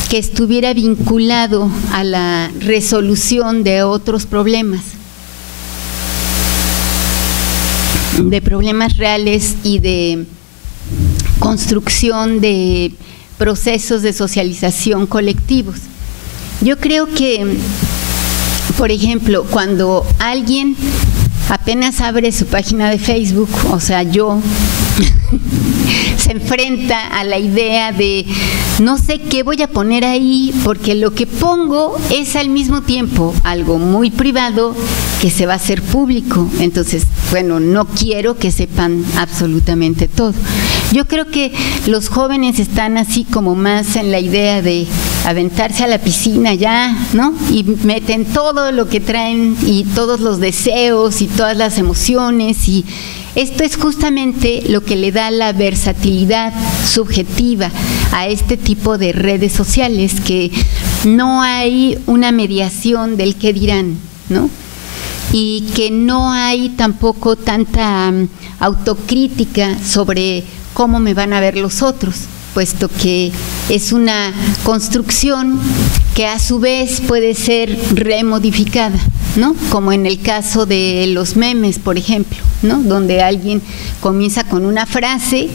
que estuviera vinculado a la resolución de otros problemas? De problemas reales y de construcción de procesos de socialización colectivos. Yo creo que por ejemplo, cuando alguien apenas abre su página de Facebook, o sea, yo, se enfrenta a la idea de no sé qué voy a poner ahí, porque lo que pongo es al mismo tiempo algo muy privado que se va a hacer público. Entonces, bueno, no quiero que sepan absolutamente todo. Yo creo que los jóvenes están así como más en la idea de aventarse a la piscina ya, ¿no? Y meten todo lo que traen y todos los deseos y todas las emociones, y esto es justamente lo que le da la versatilidad subjetiva a este tipo de redes sociales, que no hay una mediación del qué dirán, ¿no? Y que no hay tampoco tanta autocrítica sobre cómo me van a ver los otros, puesto que es una construcción que a su vez puede ser remodificada, ¿no? Como en el caso de los memes, por ejemplo, ¿no? Donde alguien comienza con una frase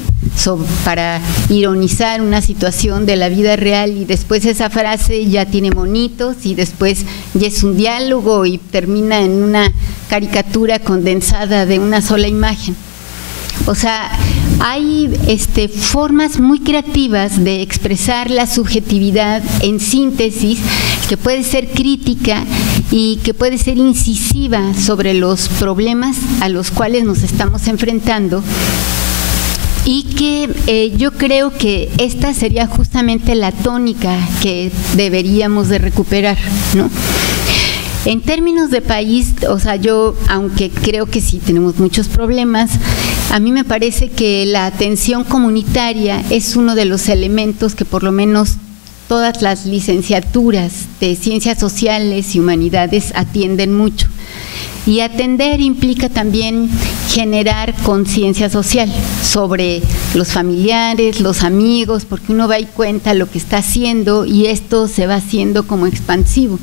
para ironizar una situación de la vida real, y después esa frase ya tiene monitos, y después ya es un diálogo y termina en una caricatura condensada de una sola imagen. O sea, hay formas muy creativas de expresar la subjetividad en síntesis, que puede ser crítica y que puede ser incisiva sobre los problemas a los cuales nos estamos enfrentando, y que yo creo que esta sería justamente la tónica que deberíamos de recuperar, ¿no? En términos de país, o sea, yo, aunque creo que sí tenemos muchos problemas, a mí me parece que la atención comunitaria es uno de los elementos que por lo menos todas las licenciaturas de Ciencias Sociales y Humanidades atienden mucho. Y atender implica también generar conciencia social sobre los familiares, los amigos, porque uno va y cuenta lo que está haciendo, y esto se va haciendo como expansivo.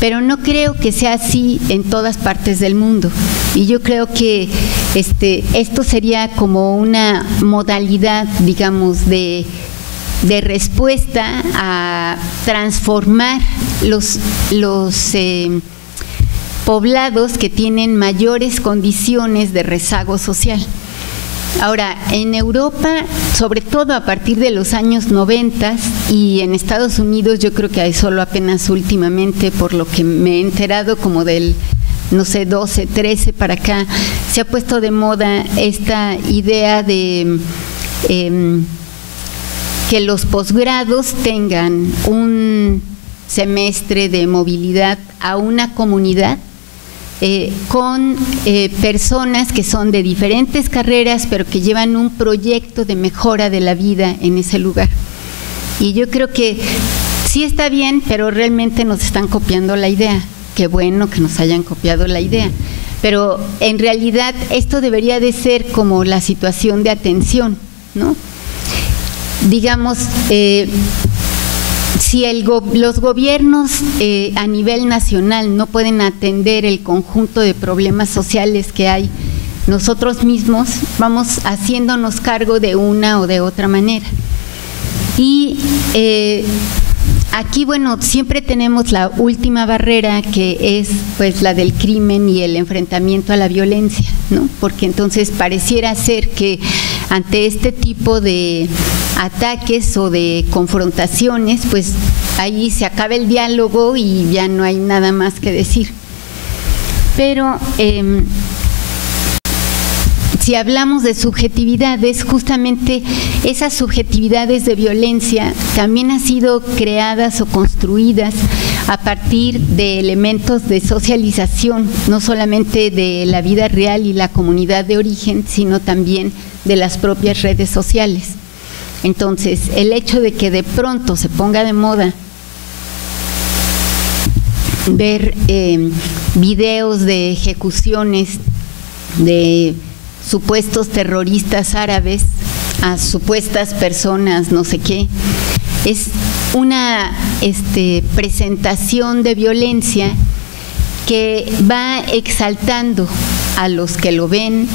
Pero no creo que sea así en todas partes del mundo, y yo creo que esto sería como una modalidad, digamos, de respuesta a transformar los poblados que tienen mayores condiciones de rezago social. Ahora, en Europa, sobre todo a partir de los años 90, y en Estados Unidos yo creo que hay solo apenas últimamente, por lo que me he enterado, como del, no sé, 12, 13 para acá, se ha puesto de moda esta idea de que los posgrados tengan un semestre de movilidad a una comunidad, con personas que son de diferentes carreras, pero que llevan un proyecto de mejora de la vida en ese lugar. Y yo creo que sí está bien, pero realmente nos están copiando la idea. Qué bueno que nos hayan copiado la idea, pero en realidad esto debería de ser como la situación de atención, ¿no? Digamos, si los gobiernos a nivel nacional no pueden atender el conjunto de problemas sociales que hay, nosotros mismos vamos haciéndonos cargo de una o de otra manera. Y aquí, bueno, siempre tenemos la última barrera, que es pues la del crimen y el enfrentamiento a la violencia, ¿no? Porque entonces pareciera ser que ante este tipo de ataques o de confrontaciones, pues ahí se acaba el diálogo y ya no hay nada más que decir. Pero si hablamos de subjetividades, justamente esas subjetividades de violencia también han sido creadas o construidas a partir de elementos de socialización, no solamente de la vida real y la comunidad de origen, sino también de las propias redes sociales. Entonces, el hecho de que de pronto se ponga de moda ver videos de ejecuciones de supuestos terroristas árabes a supuestas personas no sé qué, es una presentación de violencia que va exaltando a los que lo ven,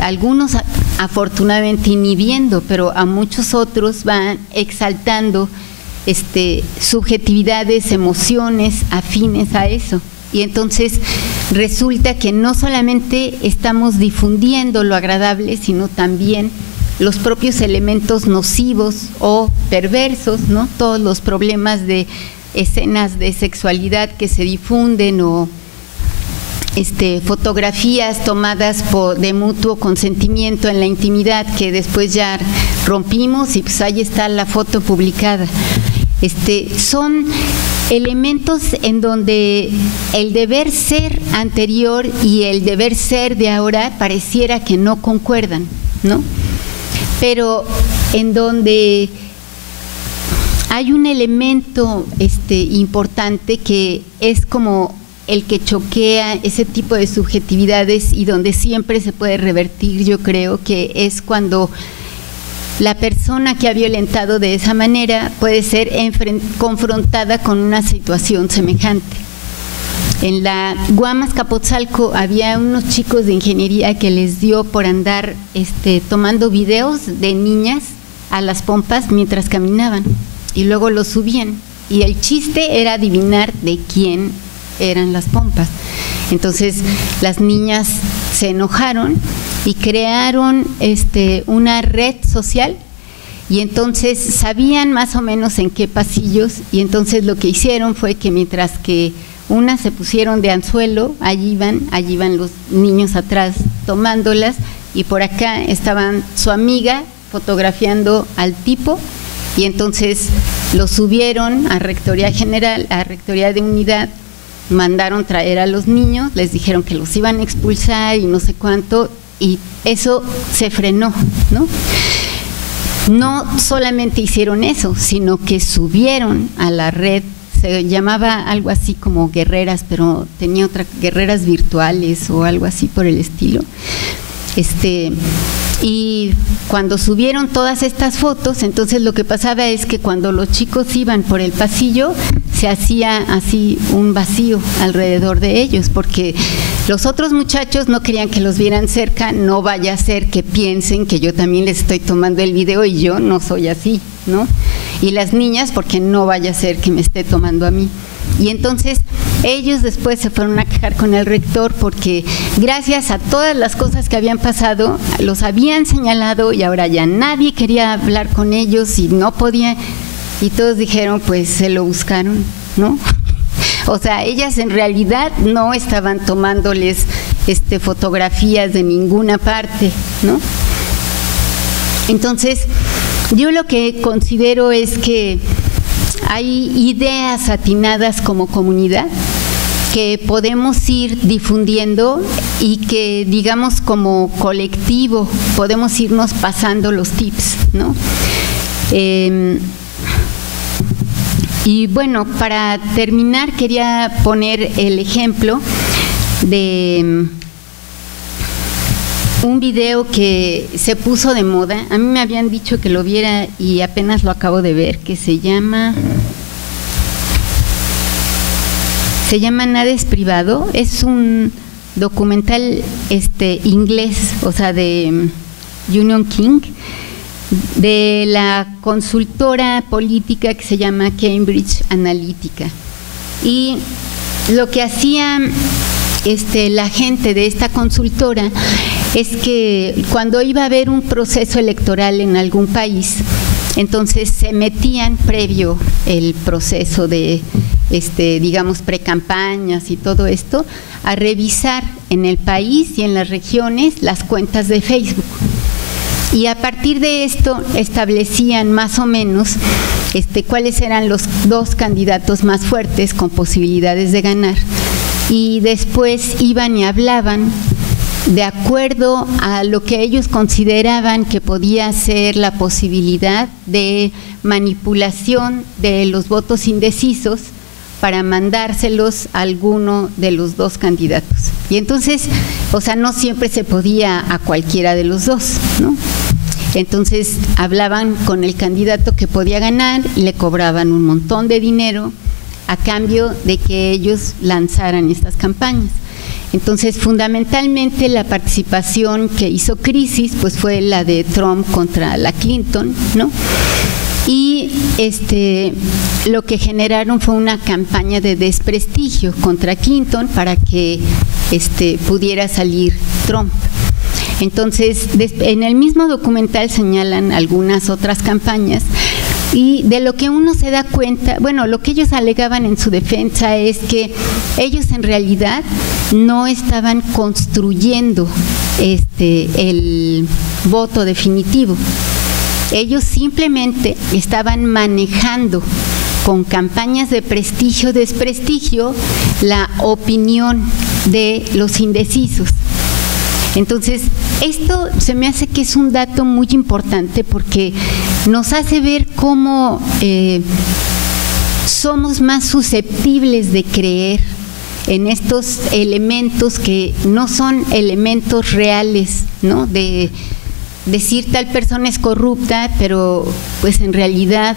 algunos afortunadamente inhibiendo, pero a muchos otros van exaltando subjetividades, emociones afines a eso, Y entonces resulta que no solamente estamos difundiendo lo agradable, sino también los propios elementos nocivos o perversos, ¿no? Todos los problemas de escenas de sexualidad que se difunden o fotografías tomadas de mutuo consentimiento en la intimidad que después ya rompimos y pues ahí está la foto publicada. Son elementos en donde el deber ser anterior y el deber ser de ahora pareciera que no concuerdan, ¿no? Pero en donde hay un elemento importante que es como el que choquea ese tipo de subjetividades y donde siempre se puede revertir, yo creo que es cuando la persona que ha violentado de esa manera puede ser confrontada con una situación semejante. En la Guamas Capotzalco había unos chicos de ingeniería que les dio por andar tomando videos de niñas a las pompas mientras caminaban y luego los subían. Y el chiste era adivinar de quién eran las pompas. Entonces las niñas se enojaron y crearon una red social y entonces sabían más o menos en qué pasillos y entonces lo que hicieron fue que mientras que unas se pusieron de anzuelo, allí iban los niños atrás tomándolas y por acá estaban su amiga fotografiando al tipo y entonces lo subieron a Rectoría General, a Rectoría de Unidad, mandaron traer a los niños, les dijeron que los iban a expulsar y no sé cuánto, y eso se frenó, ¿no? No solamente hicieron eso, sino que subieron a la red, se llamaba algo así como guerreras, pero tenía otra, guerreras virtuales o algo así por el estilo. Y cuando subieron todas estas fotos, entonces lo que pasaba es que cuando los chicos iban por el pasillo, se hacía así un vacío alrededor de ellos, porque los otros muchachos no querían que los vieran cerca, no vaya a ser que piensen que yo también les estoy tomando el video y yo no soy así, ¿no? Y las niñas, porque no vaya a ser que me esté tomando a mí. Y entonces ellos después se fueron a quejar con el rector porque gracias a todas las cosas que habían pasado, los habían señalado y ahora ya nadie quería hablar con ellos y no podía, y todos dijeron pues se lo buscaron, ¿no? O sea, ellas en realidad no estaban tomándoles fotografías de ninguna parte, ¿no? Entonces, yo lo que considero es que hay ideas atinadas como comunidad que podemos ir difundiendo y que, digamos, como colectivo podemos irnos pasando los tips, ¿no? Y bueno, para terminar quería poner el ejemplo de un video que se puso de moda. A mí me habían dicho que lo viera y apenas lo acabo de ver, que se llama Nada es privado. Es un documental inglés, o sea, de Union King, de la consultora política que se llama Cambridge Analytica. Y lo que hacía la gente de esta consultora es que cuando iba a haber un proceso electoral en algún país, entonces se metían previo el proceso de, digamos, precampañas y todo esto, a revisar en el país y en las regiones las cuentas de Facebook. Y a partir de esto establecían más o menos cuáles eran los dos candidatos más fuertes con posibilidades de ganar. Y después iban y hablaban de acuerdo a lo que ellos consideraban que podía ser la posibilidad de manipulación de los votos indecisos para mandárselos a alguno de los dos candidatos. Y entonces, o sea, no siempre se podía a cualquiera de los dos, ¿no? Entonces hablaban con el candidato que podía ganar y le cobraban un montón de dinero a cambio de que ellos lanzaran estas campañas. Entonces, fundamentalmente la participación que hizo Crisis pues fue la de Trump contra la Clinton, ¿no? Y lo que generaron fue una campaña de desprestigio contra Clinton para que pudiera salir Trump. Entonces, en el mismo documental señalan algunas otras campañas, y de lo que uno se da cuenta, bueno, lo que ellos alegaban en su defensa es que ellos en realidad no estaban construyendo el voto definitivo. Ellos simplemente estaban manejando con campañas de prestigio, desprestigio, la opinión de los indecisos. Entonces, esto se me hace que es un dato muy importante porque nos hace ver cómo somos más susceptibles de creer en estos elementos que no son elementos reales, ¿no? De decir tal persona es corrupta, pero pues en realidad,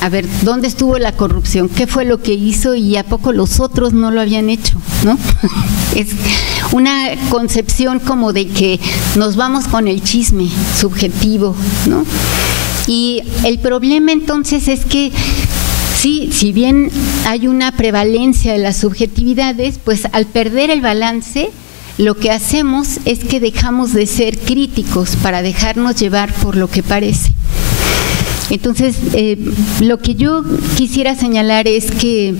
a ver, ¿dónde estuvo la corrupción? ¿Qué fue lo que hizo y a poco los otros no lo habían hecho? ¿No? Es una concepción como de que nos vamos con el chisme subjetivo, ¿no? Y el problema entonces es que sí, si bien hay una prevalencia de las subjetividades, pues al perder el balance, lo que hacemos es que dejamos de ser críticos para dejarnos llevar por lo que parece. Entonces, lo que yo quisiera señalar es que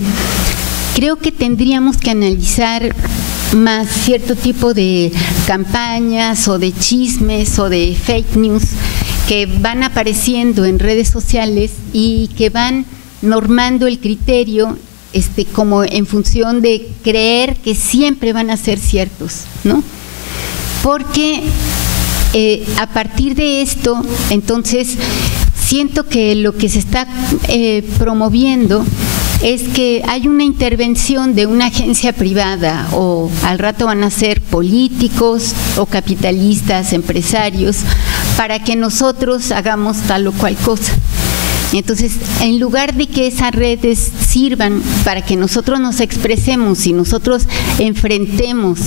creo que tendríamos que analizar más cierto tipo de campañas o de chismes o de fake news que van apareciendo en redes sociales y que van normando el criterio como en función de creer que siempre van a ser ciertos, ¿no? Porque a partir de esto, entonces, siento que lo que se está promoviendo es que hay una intervención de una agencia privada, o al rato van a ser políticos o capitalistas, empresarios, para que nosotros hagamos tal o cual cosa. Entonces, en lugar de que esas redes sirvan para que nosotros nos expresemos y nosotros enfrentemos,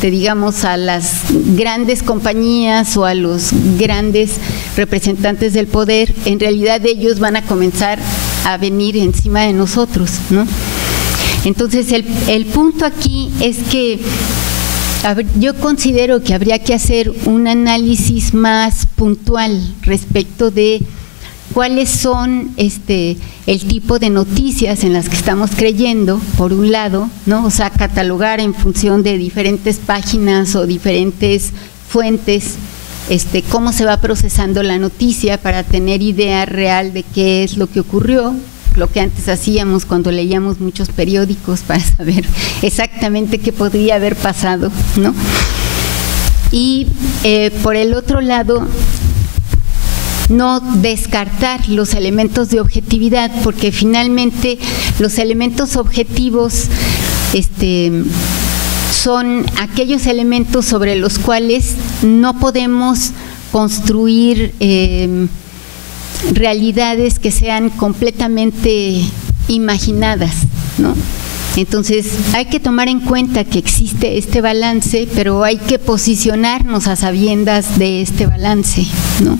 digamos, a las grandes compañías o a los grandes representantes del poder, en realidad ellos van a comenzar a venir encima de nosotros, ¿no? Entonces, el punto aquí es que yo considero que habría que hacer un análisis más puntual respecto de cuáles son el tipo de noticias en las que estamos creyendo, por un lado, ¿no? O sea, catalogar en función de diferentes páginas o diferentes fuentes, cómo se va procesando la noticia para tener idea real de qué es lo que ocurrió, lo que antes hacíamos cuando leíamos muchos periódicos para saber exactamente qué podría haber pasado, ¿no? Y por el otro lado, no descartar los elementos de objetividad, porque finalmente los elementos objetivos son aquellos elementos sobre los cuales no podemos construir realidades que sean completamente imaginadas, ¿no? Entonces, hay que tomar en cuenta que existe este balance, pero hay que posicionarnos a sabiendas de este balance, ¿no?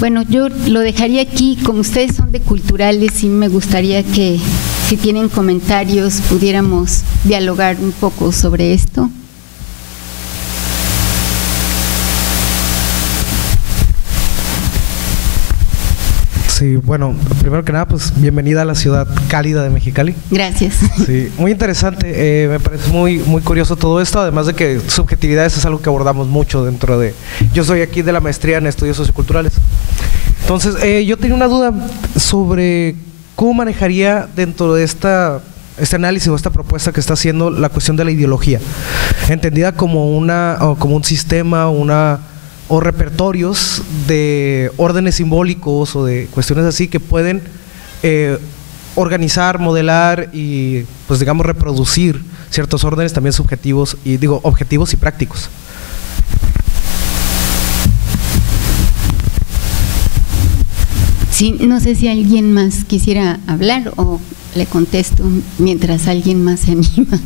Bueno, yo lo dejaría aquí. Como ustedes son de culturales, sí me gustaría que, si tienen comentarios, pudiéramos dialogar un poco sobre esto. Sí, bueno, primero que nada, pues bienvenida a la ciudad cálida de Mexicali. Gracias. Sí, muy interesante, me parece muy curioso todo esto, además de que subjetividades es algo que abordamos mucho dentro de… Yo soy aquí de la maestría en estudios socioculturales. Entonces, yo tenía una duda sobre cómo manejaría dentro de este análisis o esta propuesta que está haciendo la cuestión de la ideología, entendida como como un sistema, o repertorios de órdenes simbólicos o de cuestiones así que pueden organizar, modelar y, pues digamos, reproducir ciertos órdenes también subjetivos y, digo, objetivos y prácticos. Sí, no sé si alguien más quisiera hablar o le contesto mientras alguien más se anima.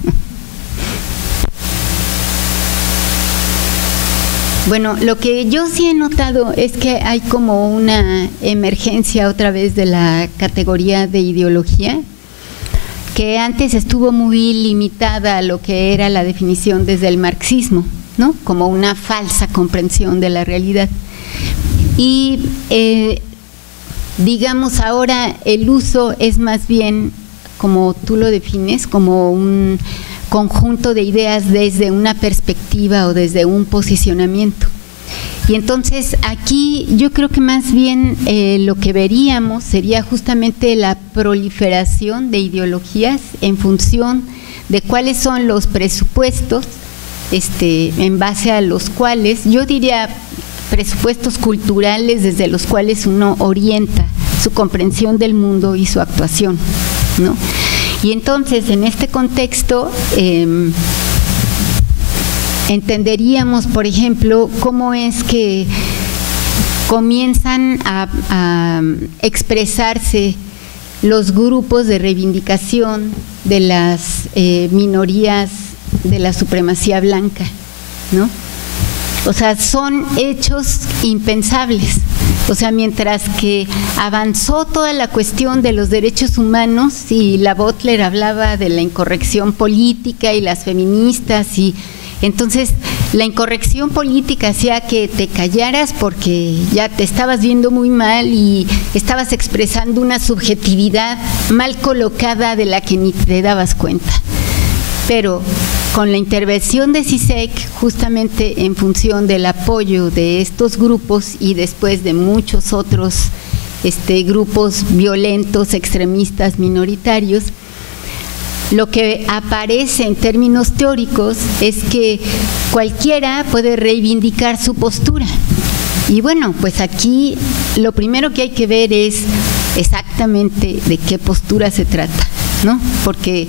Bueno, lo que yo sí he notado es que hay como una emergencia otra vez de la categoría de ideología, que antes estuvo muy limitada a lo que era la definición desde el marxismo, ¿no? Como una falsa comprensión de la realidad. Y digamos ahora el uso es más bien, como tú lo defines, como un conjunto de ideas desde una perspectiva o desde un posicionamiento. Y entonces aquí yo creo que más bien lo que veríamos sería justamente la proliferación de ideologías en función de cuáles son los presupuestos en base a los cuales, yo diría presupuestos culturales desde los cuales uno orienta su comprensión del mundo y su actuación, ¿no? Y entonces en este contexto entenderíamos, por ejemplo, cómo es que comienzan a expresarse los grupos de reivindicación de las minorías de la supremacía blanca, ¿no? O sea, son hechos impensables. O sea, mientras que avanzó toda la cuestión de los derechos humanos y la Butler hablaba de la incorrección política y las feministas, y entonces la incorrección política hacía que te callaras porque ya te estabas viendo muy mal y estabas expresando una subjetividad mal colocada de la que ni te dabas cuenta. Pero con la intervención de CISEC, justamente en función del apoyo de estos grupos y después de muchos otros grupos violentos, extremistas, minoritarios, lo que aparece en términos teóricos es que cualquiera puede reivindicar su postura. Y bueno, pues aquí lo primero que hay que ver es exactamente de qué postura se trata, ¿no? Porque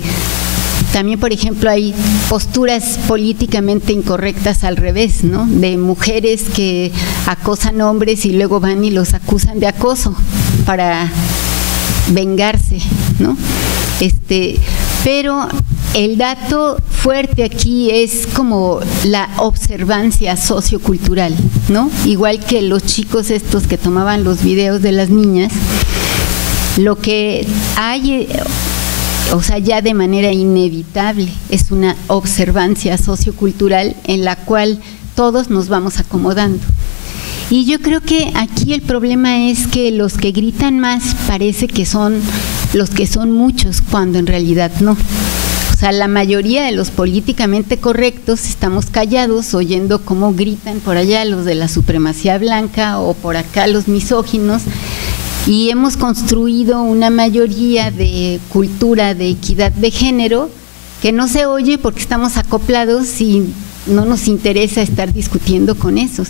también, por ejemplo, hay posturas políticamente incorrectas al revés, ¿no? De mujeres que acosan hombres y luego van y los acusan de acoso para vengarse, ¿no? Pero el dato fuerte aquí es como la observancia sociocultural, ¿no? Igual que los chicos estos que tomaban los videos de las niñas, lo que hay, o sea, ya de manera inevitable, es una observancia sociocultural en la cual todos nos vamos acomodando. Y yo creo que aquí el problema es que los que gritan más parece que son los que son muchos, cuando en realidad no. O sea, la mayoría de los políticamente correctos estamos callados oyendo cómo gritan por allá los de la supremacía blanca o por acá los misóginos, y hemos construido una mayoría de cultura de equidad de género que no se oye porque estamos acoplados y no nos interesa estar discutiendo con esos.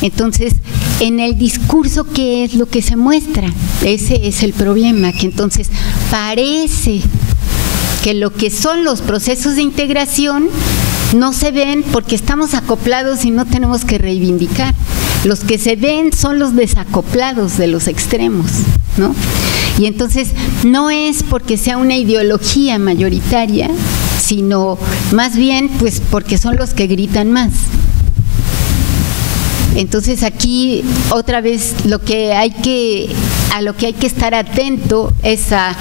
Entonces, en el discurso, ¿qué es lo que se muestra? Ese es el problema, que entonces parece que lo que son los procesos de integración no se ven porque estamos acoplados y no tenemos que reivindicar. Los que se ven son los desacoplados de los extremos, ¿no? Y entonces no es porque sea una ideología mayoritaria, sino más bien pues porque son los que gritan más. Entonces aquí otra vez a lo que hay que estar atento es a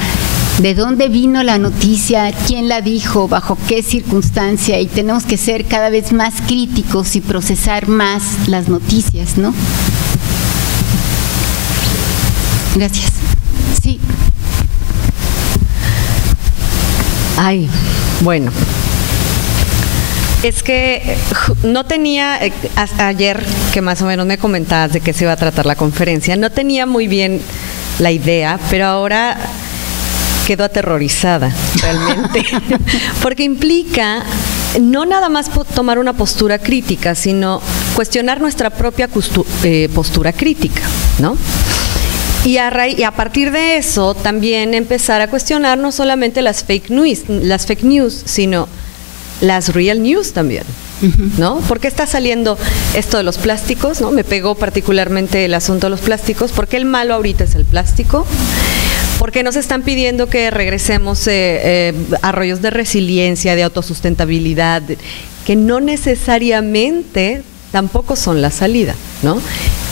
de dónde vino la noticia, quién la dijo, bajo qué circunstancia, y tenemos que ser cada vez más críticos y procesar más las noticias, ¿no? Gracias. Sí. Ay, bueno. Es que no tenía, ayer que más o menos me comentabas de qué se iba a tratar la conferencia, no tenía muy bien la idea, pero ahora quedo aterrorizada realmente, porque implica no nada más tomar una postura crítica, sino cuestionar nuestra propia postura crítica, ¿no? Y a partir de eso también empezar a cuestionar no solamente las fake news, sino las real news también, ¿no? ¿Por qué está saliendo esto de los plásticos, ¿no? Me pegó particularmente el asunto de los plásticos, porque el malo ahorita es el plástico. Porque nos están pidiendo que regresemos a rollos de resiliencia, de autosustentabilidad, que no necesariamente tampoco son la salida, ¿no?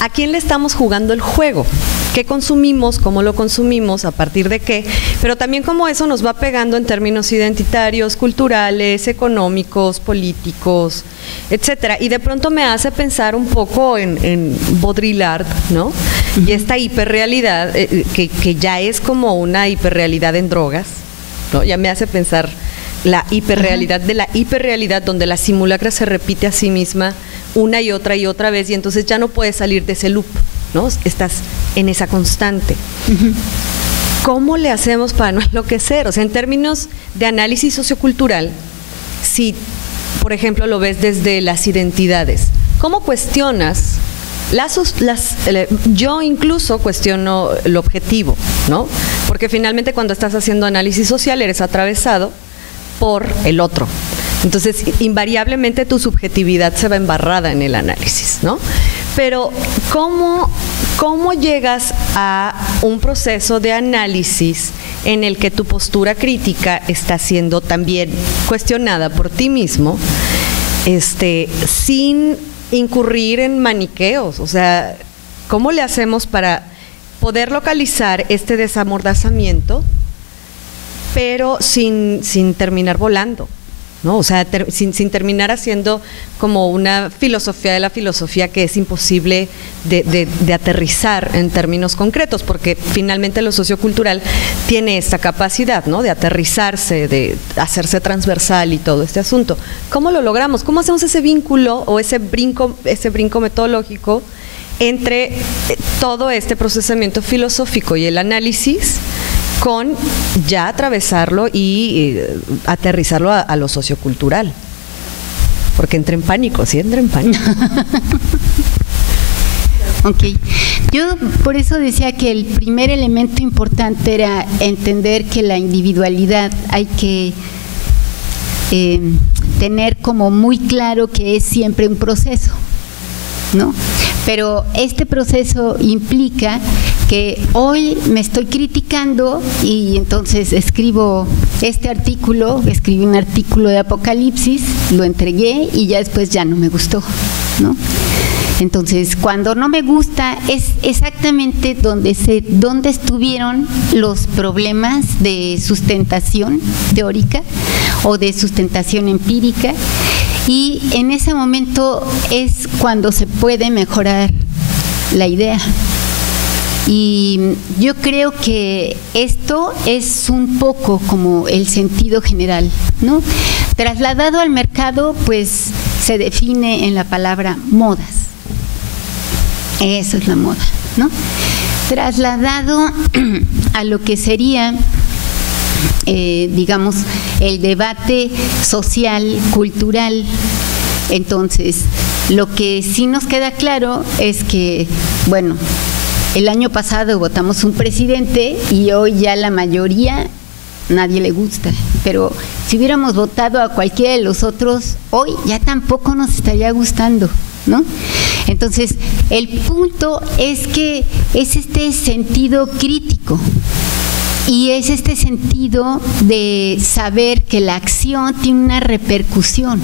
¿A quién le estamos jugando el juego? ¿Qué consumimos? ¿Cómo lo consumimos? ¿A partir de qué? Pero también cómo eso nos va pegando en términos identitarios, culturales, económicos, políticos, etcétera. Y de pronto me hace pensar un poco en Baudrillard, ¿no? Y esta hiperrealidad, que ya es como una hiperrealidad en drogas, ¿no? Ya me hace pensar la hiperrealidad de la hiperrealidad, donde la simulacra se repite a sí misma una y otra vez, y entonces ya no puedes salir de ese loop, ¿no? Estás en esa constante. ¿Cómo le hacemos para no enloquecer? O sea, en términos de análisis sociocultural, si, por ejemplo, lo ves desde las identidades, ¿cómo cuestionas? Yo incluso cuestiono lo objetivo, ¿no? Porque finalmente cuando estás haciendo análisis social eres atravesado por el otro. Entonces, invariablemente tu subjetividad se va embarrada en el análisis, ¿no? Pero, ¿cómo llegas a un proceso de análisis en el que tu postura crítica está siendo también cuestionada por ti mismo, sin incurrir en maniqueos? O sea, ¿cómo le hacemos para poder localizar este desamordazamiento, pero sin terminar volando, ¿no? O sea, sin terminar haciendo como una filosofía de la filosofía que es imposible de aterrizar en términos concretos, porque finalmente lo sociocultural tiene esta capacidad, ¿no? De aterrizarse, de hacerse transversal y todo este asunto. ¿Cómo lo logramos? ¿Cómo hacemos ese vínculo o ese brinco metodológico entre todo este procesamiento filosófico y el análisis, con ya atravesarlo y aterrizarlo a lo sociocultural? Porque entra en pánico, sí entra en pánico. Ok, yo por eso decía que el primer elemento importante era entender que la individualidad hay que tener como muy claro que es siempre un proceso, ¿no? Pero este proceso implica que hoy me estoy criticando y entonces escribí un artículo de Apocalipsis, lo entregué y ya después ya no me gustó, ¿no? Entonces, cuando no me gusta es exactamente donde estuvieron los problemas de sustentación teórica o de sustentación empírica, y en ese momento es cuando se puede mejorar la idea. Y yo creo que esto es un poco como el sentido general, ¿no? Trasladado al mercado, pues se define en la palabra modas. Eso es la moda, ¿no? Trasladado a lo que sería, digamos, el debate social, cultural. Entonces, lo que sí nos queda claro es que, bueno, el año pasado votamos un presidente y hoy ya la mayoría nadie le gusta, pero si hubiéramos votado a cualquiera de los otros, hoy ya tampoco nos estaría gustando, ¿no? Entonces, el punto es que es este sentido crítico y es este sentido de saber que la acción tiene una repercusión.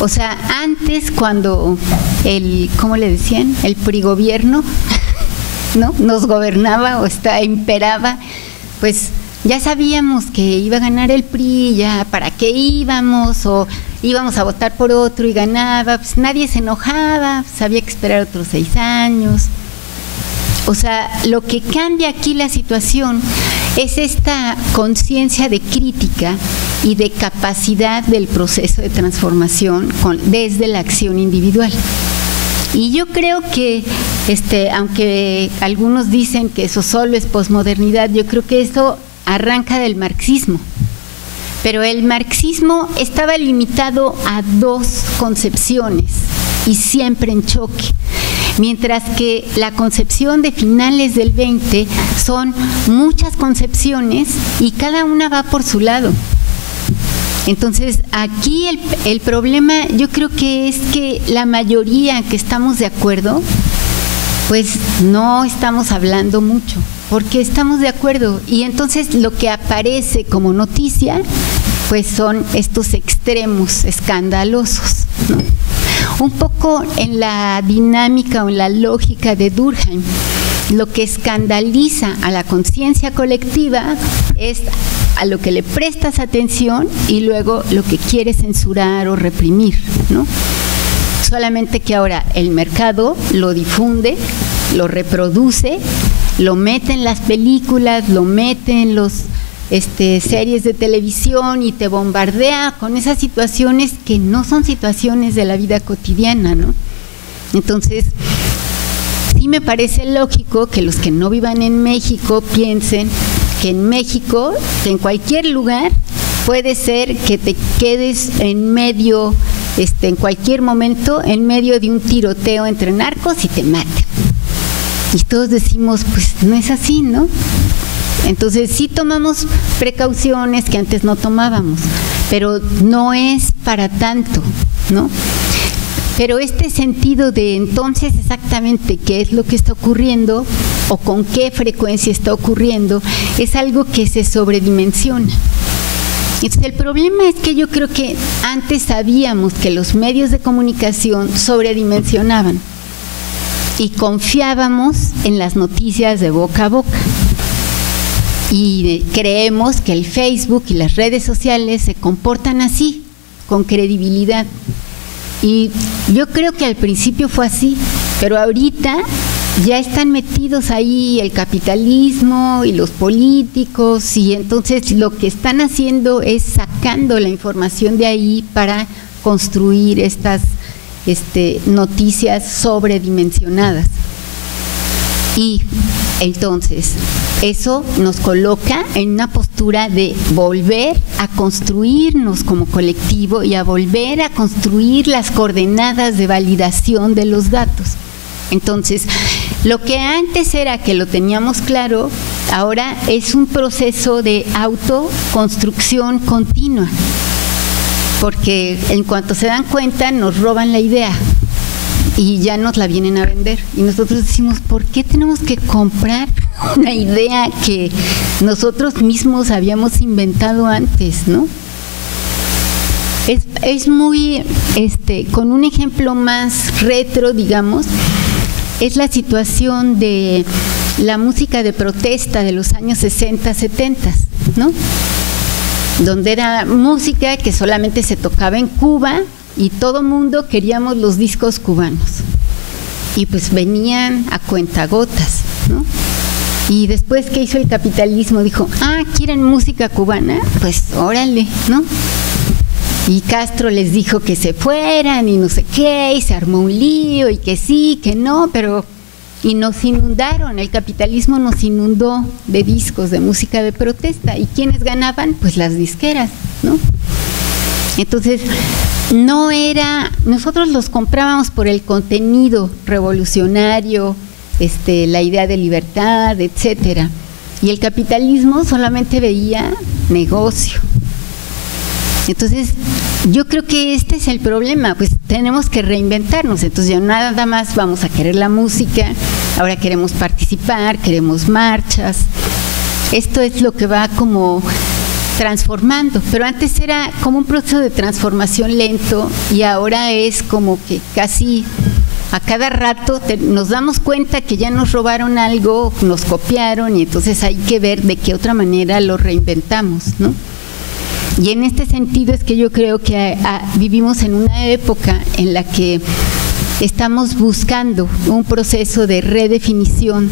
O sea, antes cuando ¿cómo le decían? El prigobierno, ¿no? Nos gobernaba o imperaba, pues ya sabíamos que iba a ganar el PRI, ya para qué íbamos, o íbamos a votar por otro y ganaba, pues nadie se enojaba, pues había que esperar otros 6 años. O sea, lo que cambia aquí la situación es esta conciencia de crítica y de capacidad del proceso de transformación desde la acción individual. Y yo creo que, aunque algunos dicen que eso solo es posmodernidad, yo creo que eso arranca del marxismo. Pero el marxismo estaba limitado a 2 concepciones y siempre en choque. Mientras que la concepción de finales del 20 son muchas concepciones y cada una va por su lado. Entonces, aquí el problema yo creo que es que la mayoría que estamos de acuerdo, pues no estamos hablando mucho, porque estamos de acuerdo. Y entonces lo que aparece como noticia, pues son estos extremos escandalosos, ¿no? un poco en la dinámica o en la lógica de Durkheim. Lo que escandaliza a la conciencia colectiva es a lo que le prestas atención y luego lo que quieres censurar o reprimir, ¿no? Solamente que ahora el mercado lo difunde, lo reproduce, lo mete en las películas, lo mete en los series de televisión y te bombardea con esas situaciones que no son situaciones de la vida cotidiana, ¿no? Entonces, sí me parece lógico que los que no vivan en México piensen que en México, que en cualquier lugar, puede ser que te quedes en medio, en cualquier momento, en medio de un tiroteo entre narcos y te maten. Y todos decimos, pues no es así, ¿no? Entonces sí tomamos precauciones que antes no tomábamos, pero no es para tanto, ¿no? Pero este sentido de entonces exactamente qué es lo que está ocurriendo o con qué frecuencia está ocurriendo es algo que se sobredimensiona. Entonces el problema es que yo creo que antes sabíamos que los medios de comunicación sobredimensionaban y confiábamos en las noticias de boca a boca. Y creemos que el Facebook y las redes sociales se comportan así, con credibilidad. Y yo creo que al principio fue así, pero ahorita ya están metidos ahí el capitalismo y los políticos, y entonces lo que están haciendo es sacando la información de ahí para construir estas noticias sobredimensionadas. Y entonces eso nos coloca en una postura de volver a construirnos como colectivo y a volver a construir las coordenadas de validación de los datos. Entonces, lo que antes era que lo teníamos claro, ahora es un proceso de autoconstrucción continua, porque en cuanto se dan cuenta nos roban la idea y ya nos la vienen a vender. Y nosotros decimos, ¿por qué tenemos que comprar una idea que nosotros mismos habíamos inventado antes, ¿no? Es muy, con un ejemplo más retro, digamos, es la situación de la música de protesta de los años 60, 70, ¿no? Donde era música que solamente se tocaba en Cuba y todo mundo queríamos los discos cubanos. Y pues venían a cuentagotas, ¿no? Y después, ¿qué hizo el capitalismo? Dijo, ¿quieren música cubana? Pues órale, ¿no? Y Castro les dijo que se fueran y no sé qué, y se armó un lío, y que sí, que no, pero... Y nos inundaron, el capitalismo nos inundó de discos, de música de protesta. ¿Y quiénes ganaban? Pues las disqueras, ¿no? Entonces, no era... Nosotros los comprábamos por el contenido revolucionario, la idea de libertad, etcétera. Y el capitalismo solamente veía negocio. Entonces, yo creo que este es el problema, pues tenemos que reinventarnos. Entonces ya nada más vamos a querer la música, ahora queremos participar, queremos marchas. Esto es lo que va como transformando, pero antes era como un proceso de transformación lento y ahora es como que casi a cada rato nos damos cuenta que ya nos robaron algo, nos copiaron, y entonces hay que ver de qué otra manera lo reinventamos, ¿no? Y en este sentido es que yo creo que vivimos en una época en la que estamos buscando un proceso de redefinición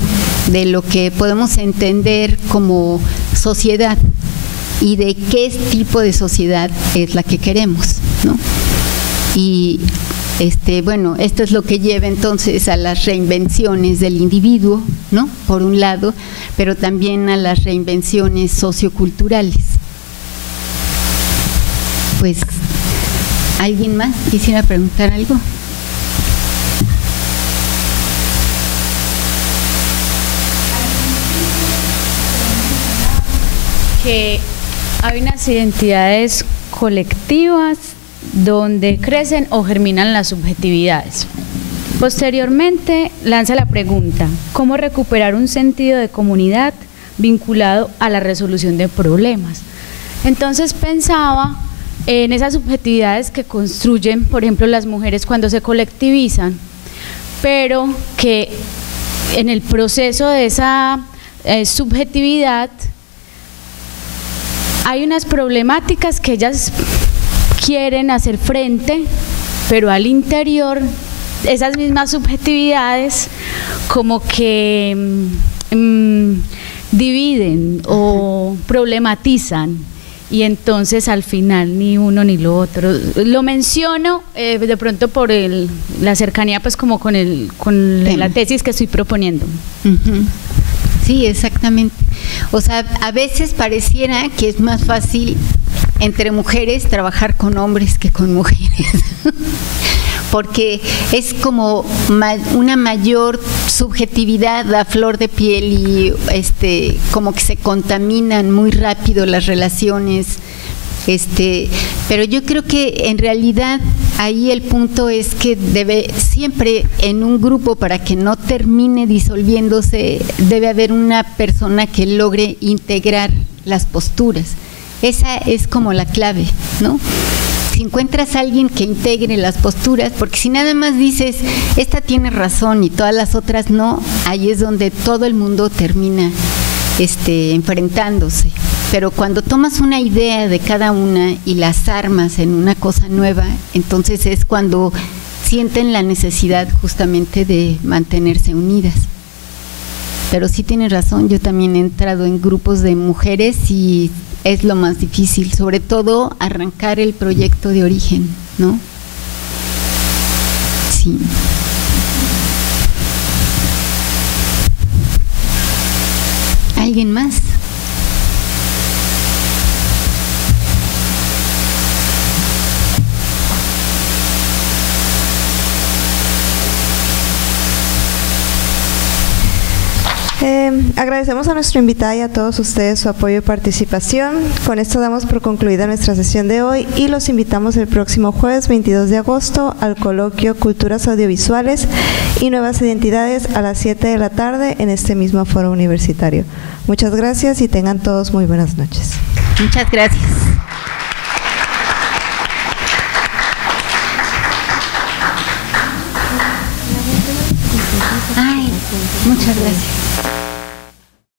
de lo que podemos entender como sociedad y de qué tipo de sociedad es la que queremos, ¿no? Y bueno, esto es lo que lleva entonces a las reinvenciones del individuo, ¿no? Por un lado, pero también a las reinvenciones socioculturales. Pues, ¿alguien más quisiera preguntar algo? Que hay unas identidades colectivas donde crecen o germinan las subjetividades. Posteriormente lanza la pregunta, ¿cómo recuperar un sentido de comunidad vinculado a la resolución de problemas? Entonces pensaba en esas subjetividades que construyen, por ejemplo, las mujeres cuando se colectivizan, pero que en el proceso de esa subjetividad hay unas problemáticas que ellas quieren hacer frente, pero al interior esas mismas subjetividades como que dividen o problematizan, y entonces al final ni uno ni lo otro. Lo menciono de pronto por la cercanía pues como con la tesis que estoy proponiendo. Sí, exactamente. O sea, a veces pareciera que es más fácil entre mujeres trabajar con hombres que con mujeres, porque es como una mayor subjetividad a flor de piel y como que se contaminan muy rápido las relaciones. Pero yo creo que en realidad ahí el punto es que debe siempre en un grupo, para que no termine disolviéndose, debe haber una persona que logre integrar las posturas. Esa es como la clave, ¿no? Si encuentras a alguien que integre las posturas, porque si nada más dices, esta tiene razón y todas las otras no, ahí es donde todo el mundo termina enfrentándose. Pero cuando tomas una idea de cada una y las armas en una cosa nueva, entonces es cuando sienten la necesidad justamente de mantenerse unidas. Pero sí tienes razón, yo también he entrado en grupos de mujeres y es lo más difícil, sobre todo arrancar el proyecto de origen, ¿no? Sí. ¿Alguien más? Agradecemos a nuestra invitada y a todos ustedes su apoyo y participación. Con esto damos por concluida nuestra sesión de hoy y los invitamos el próximo jueves 22 de agosto al coloquio Culturas Audiovisuales y Nuevas Identidades a las 7 de la tarde en este mismo foro universitario. Muchas gracias y tengan todos muy buenas noches. Muchas gracias. Ay, muchas gracias.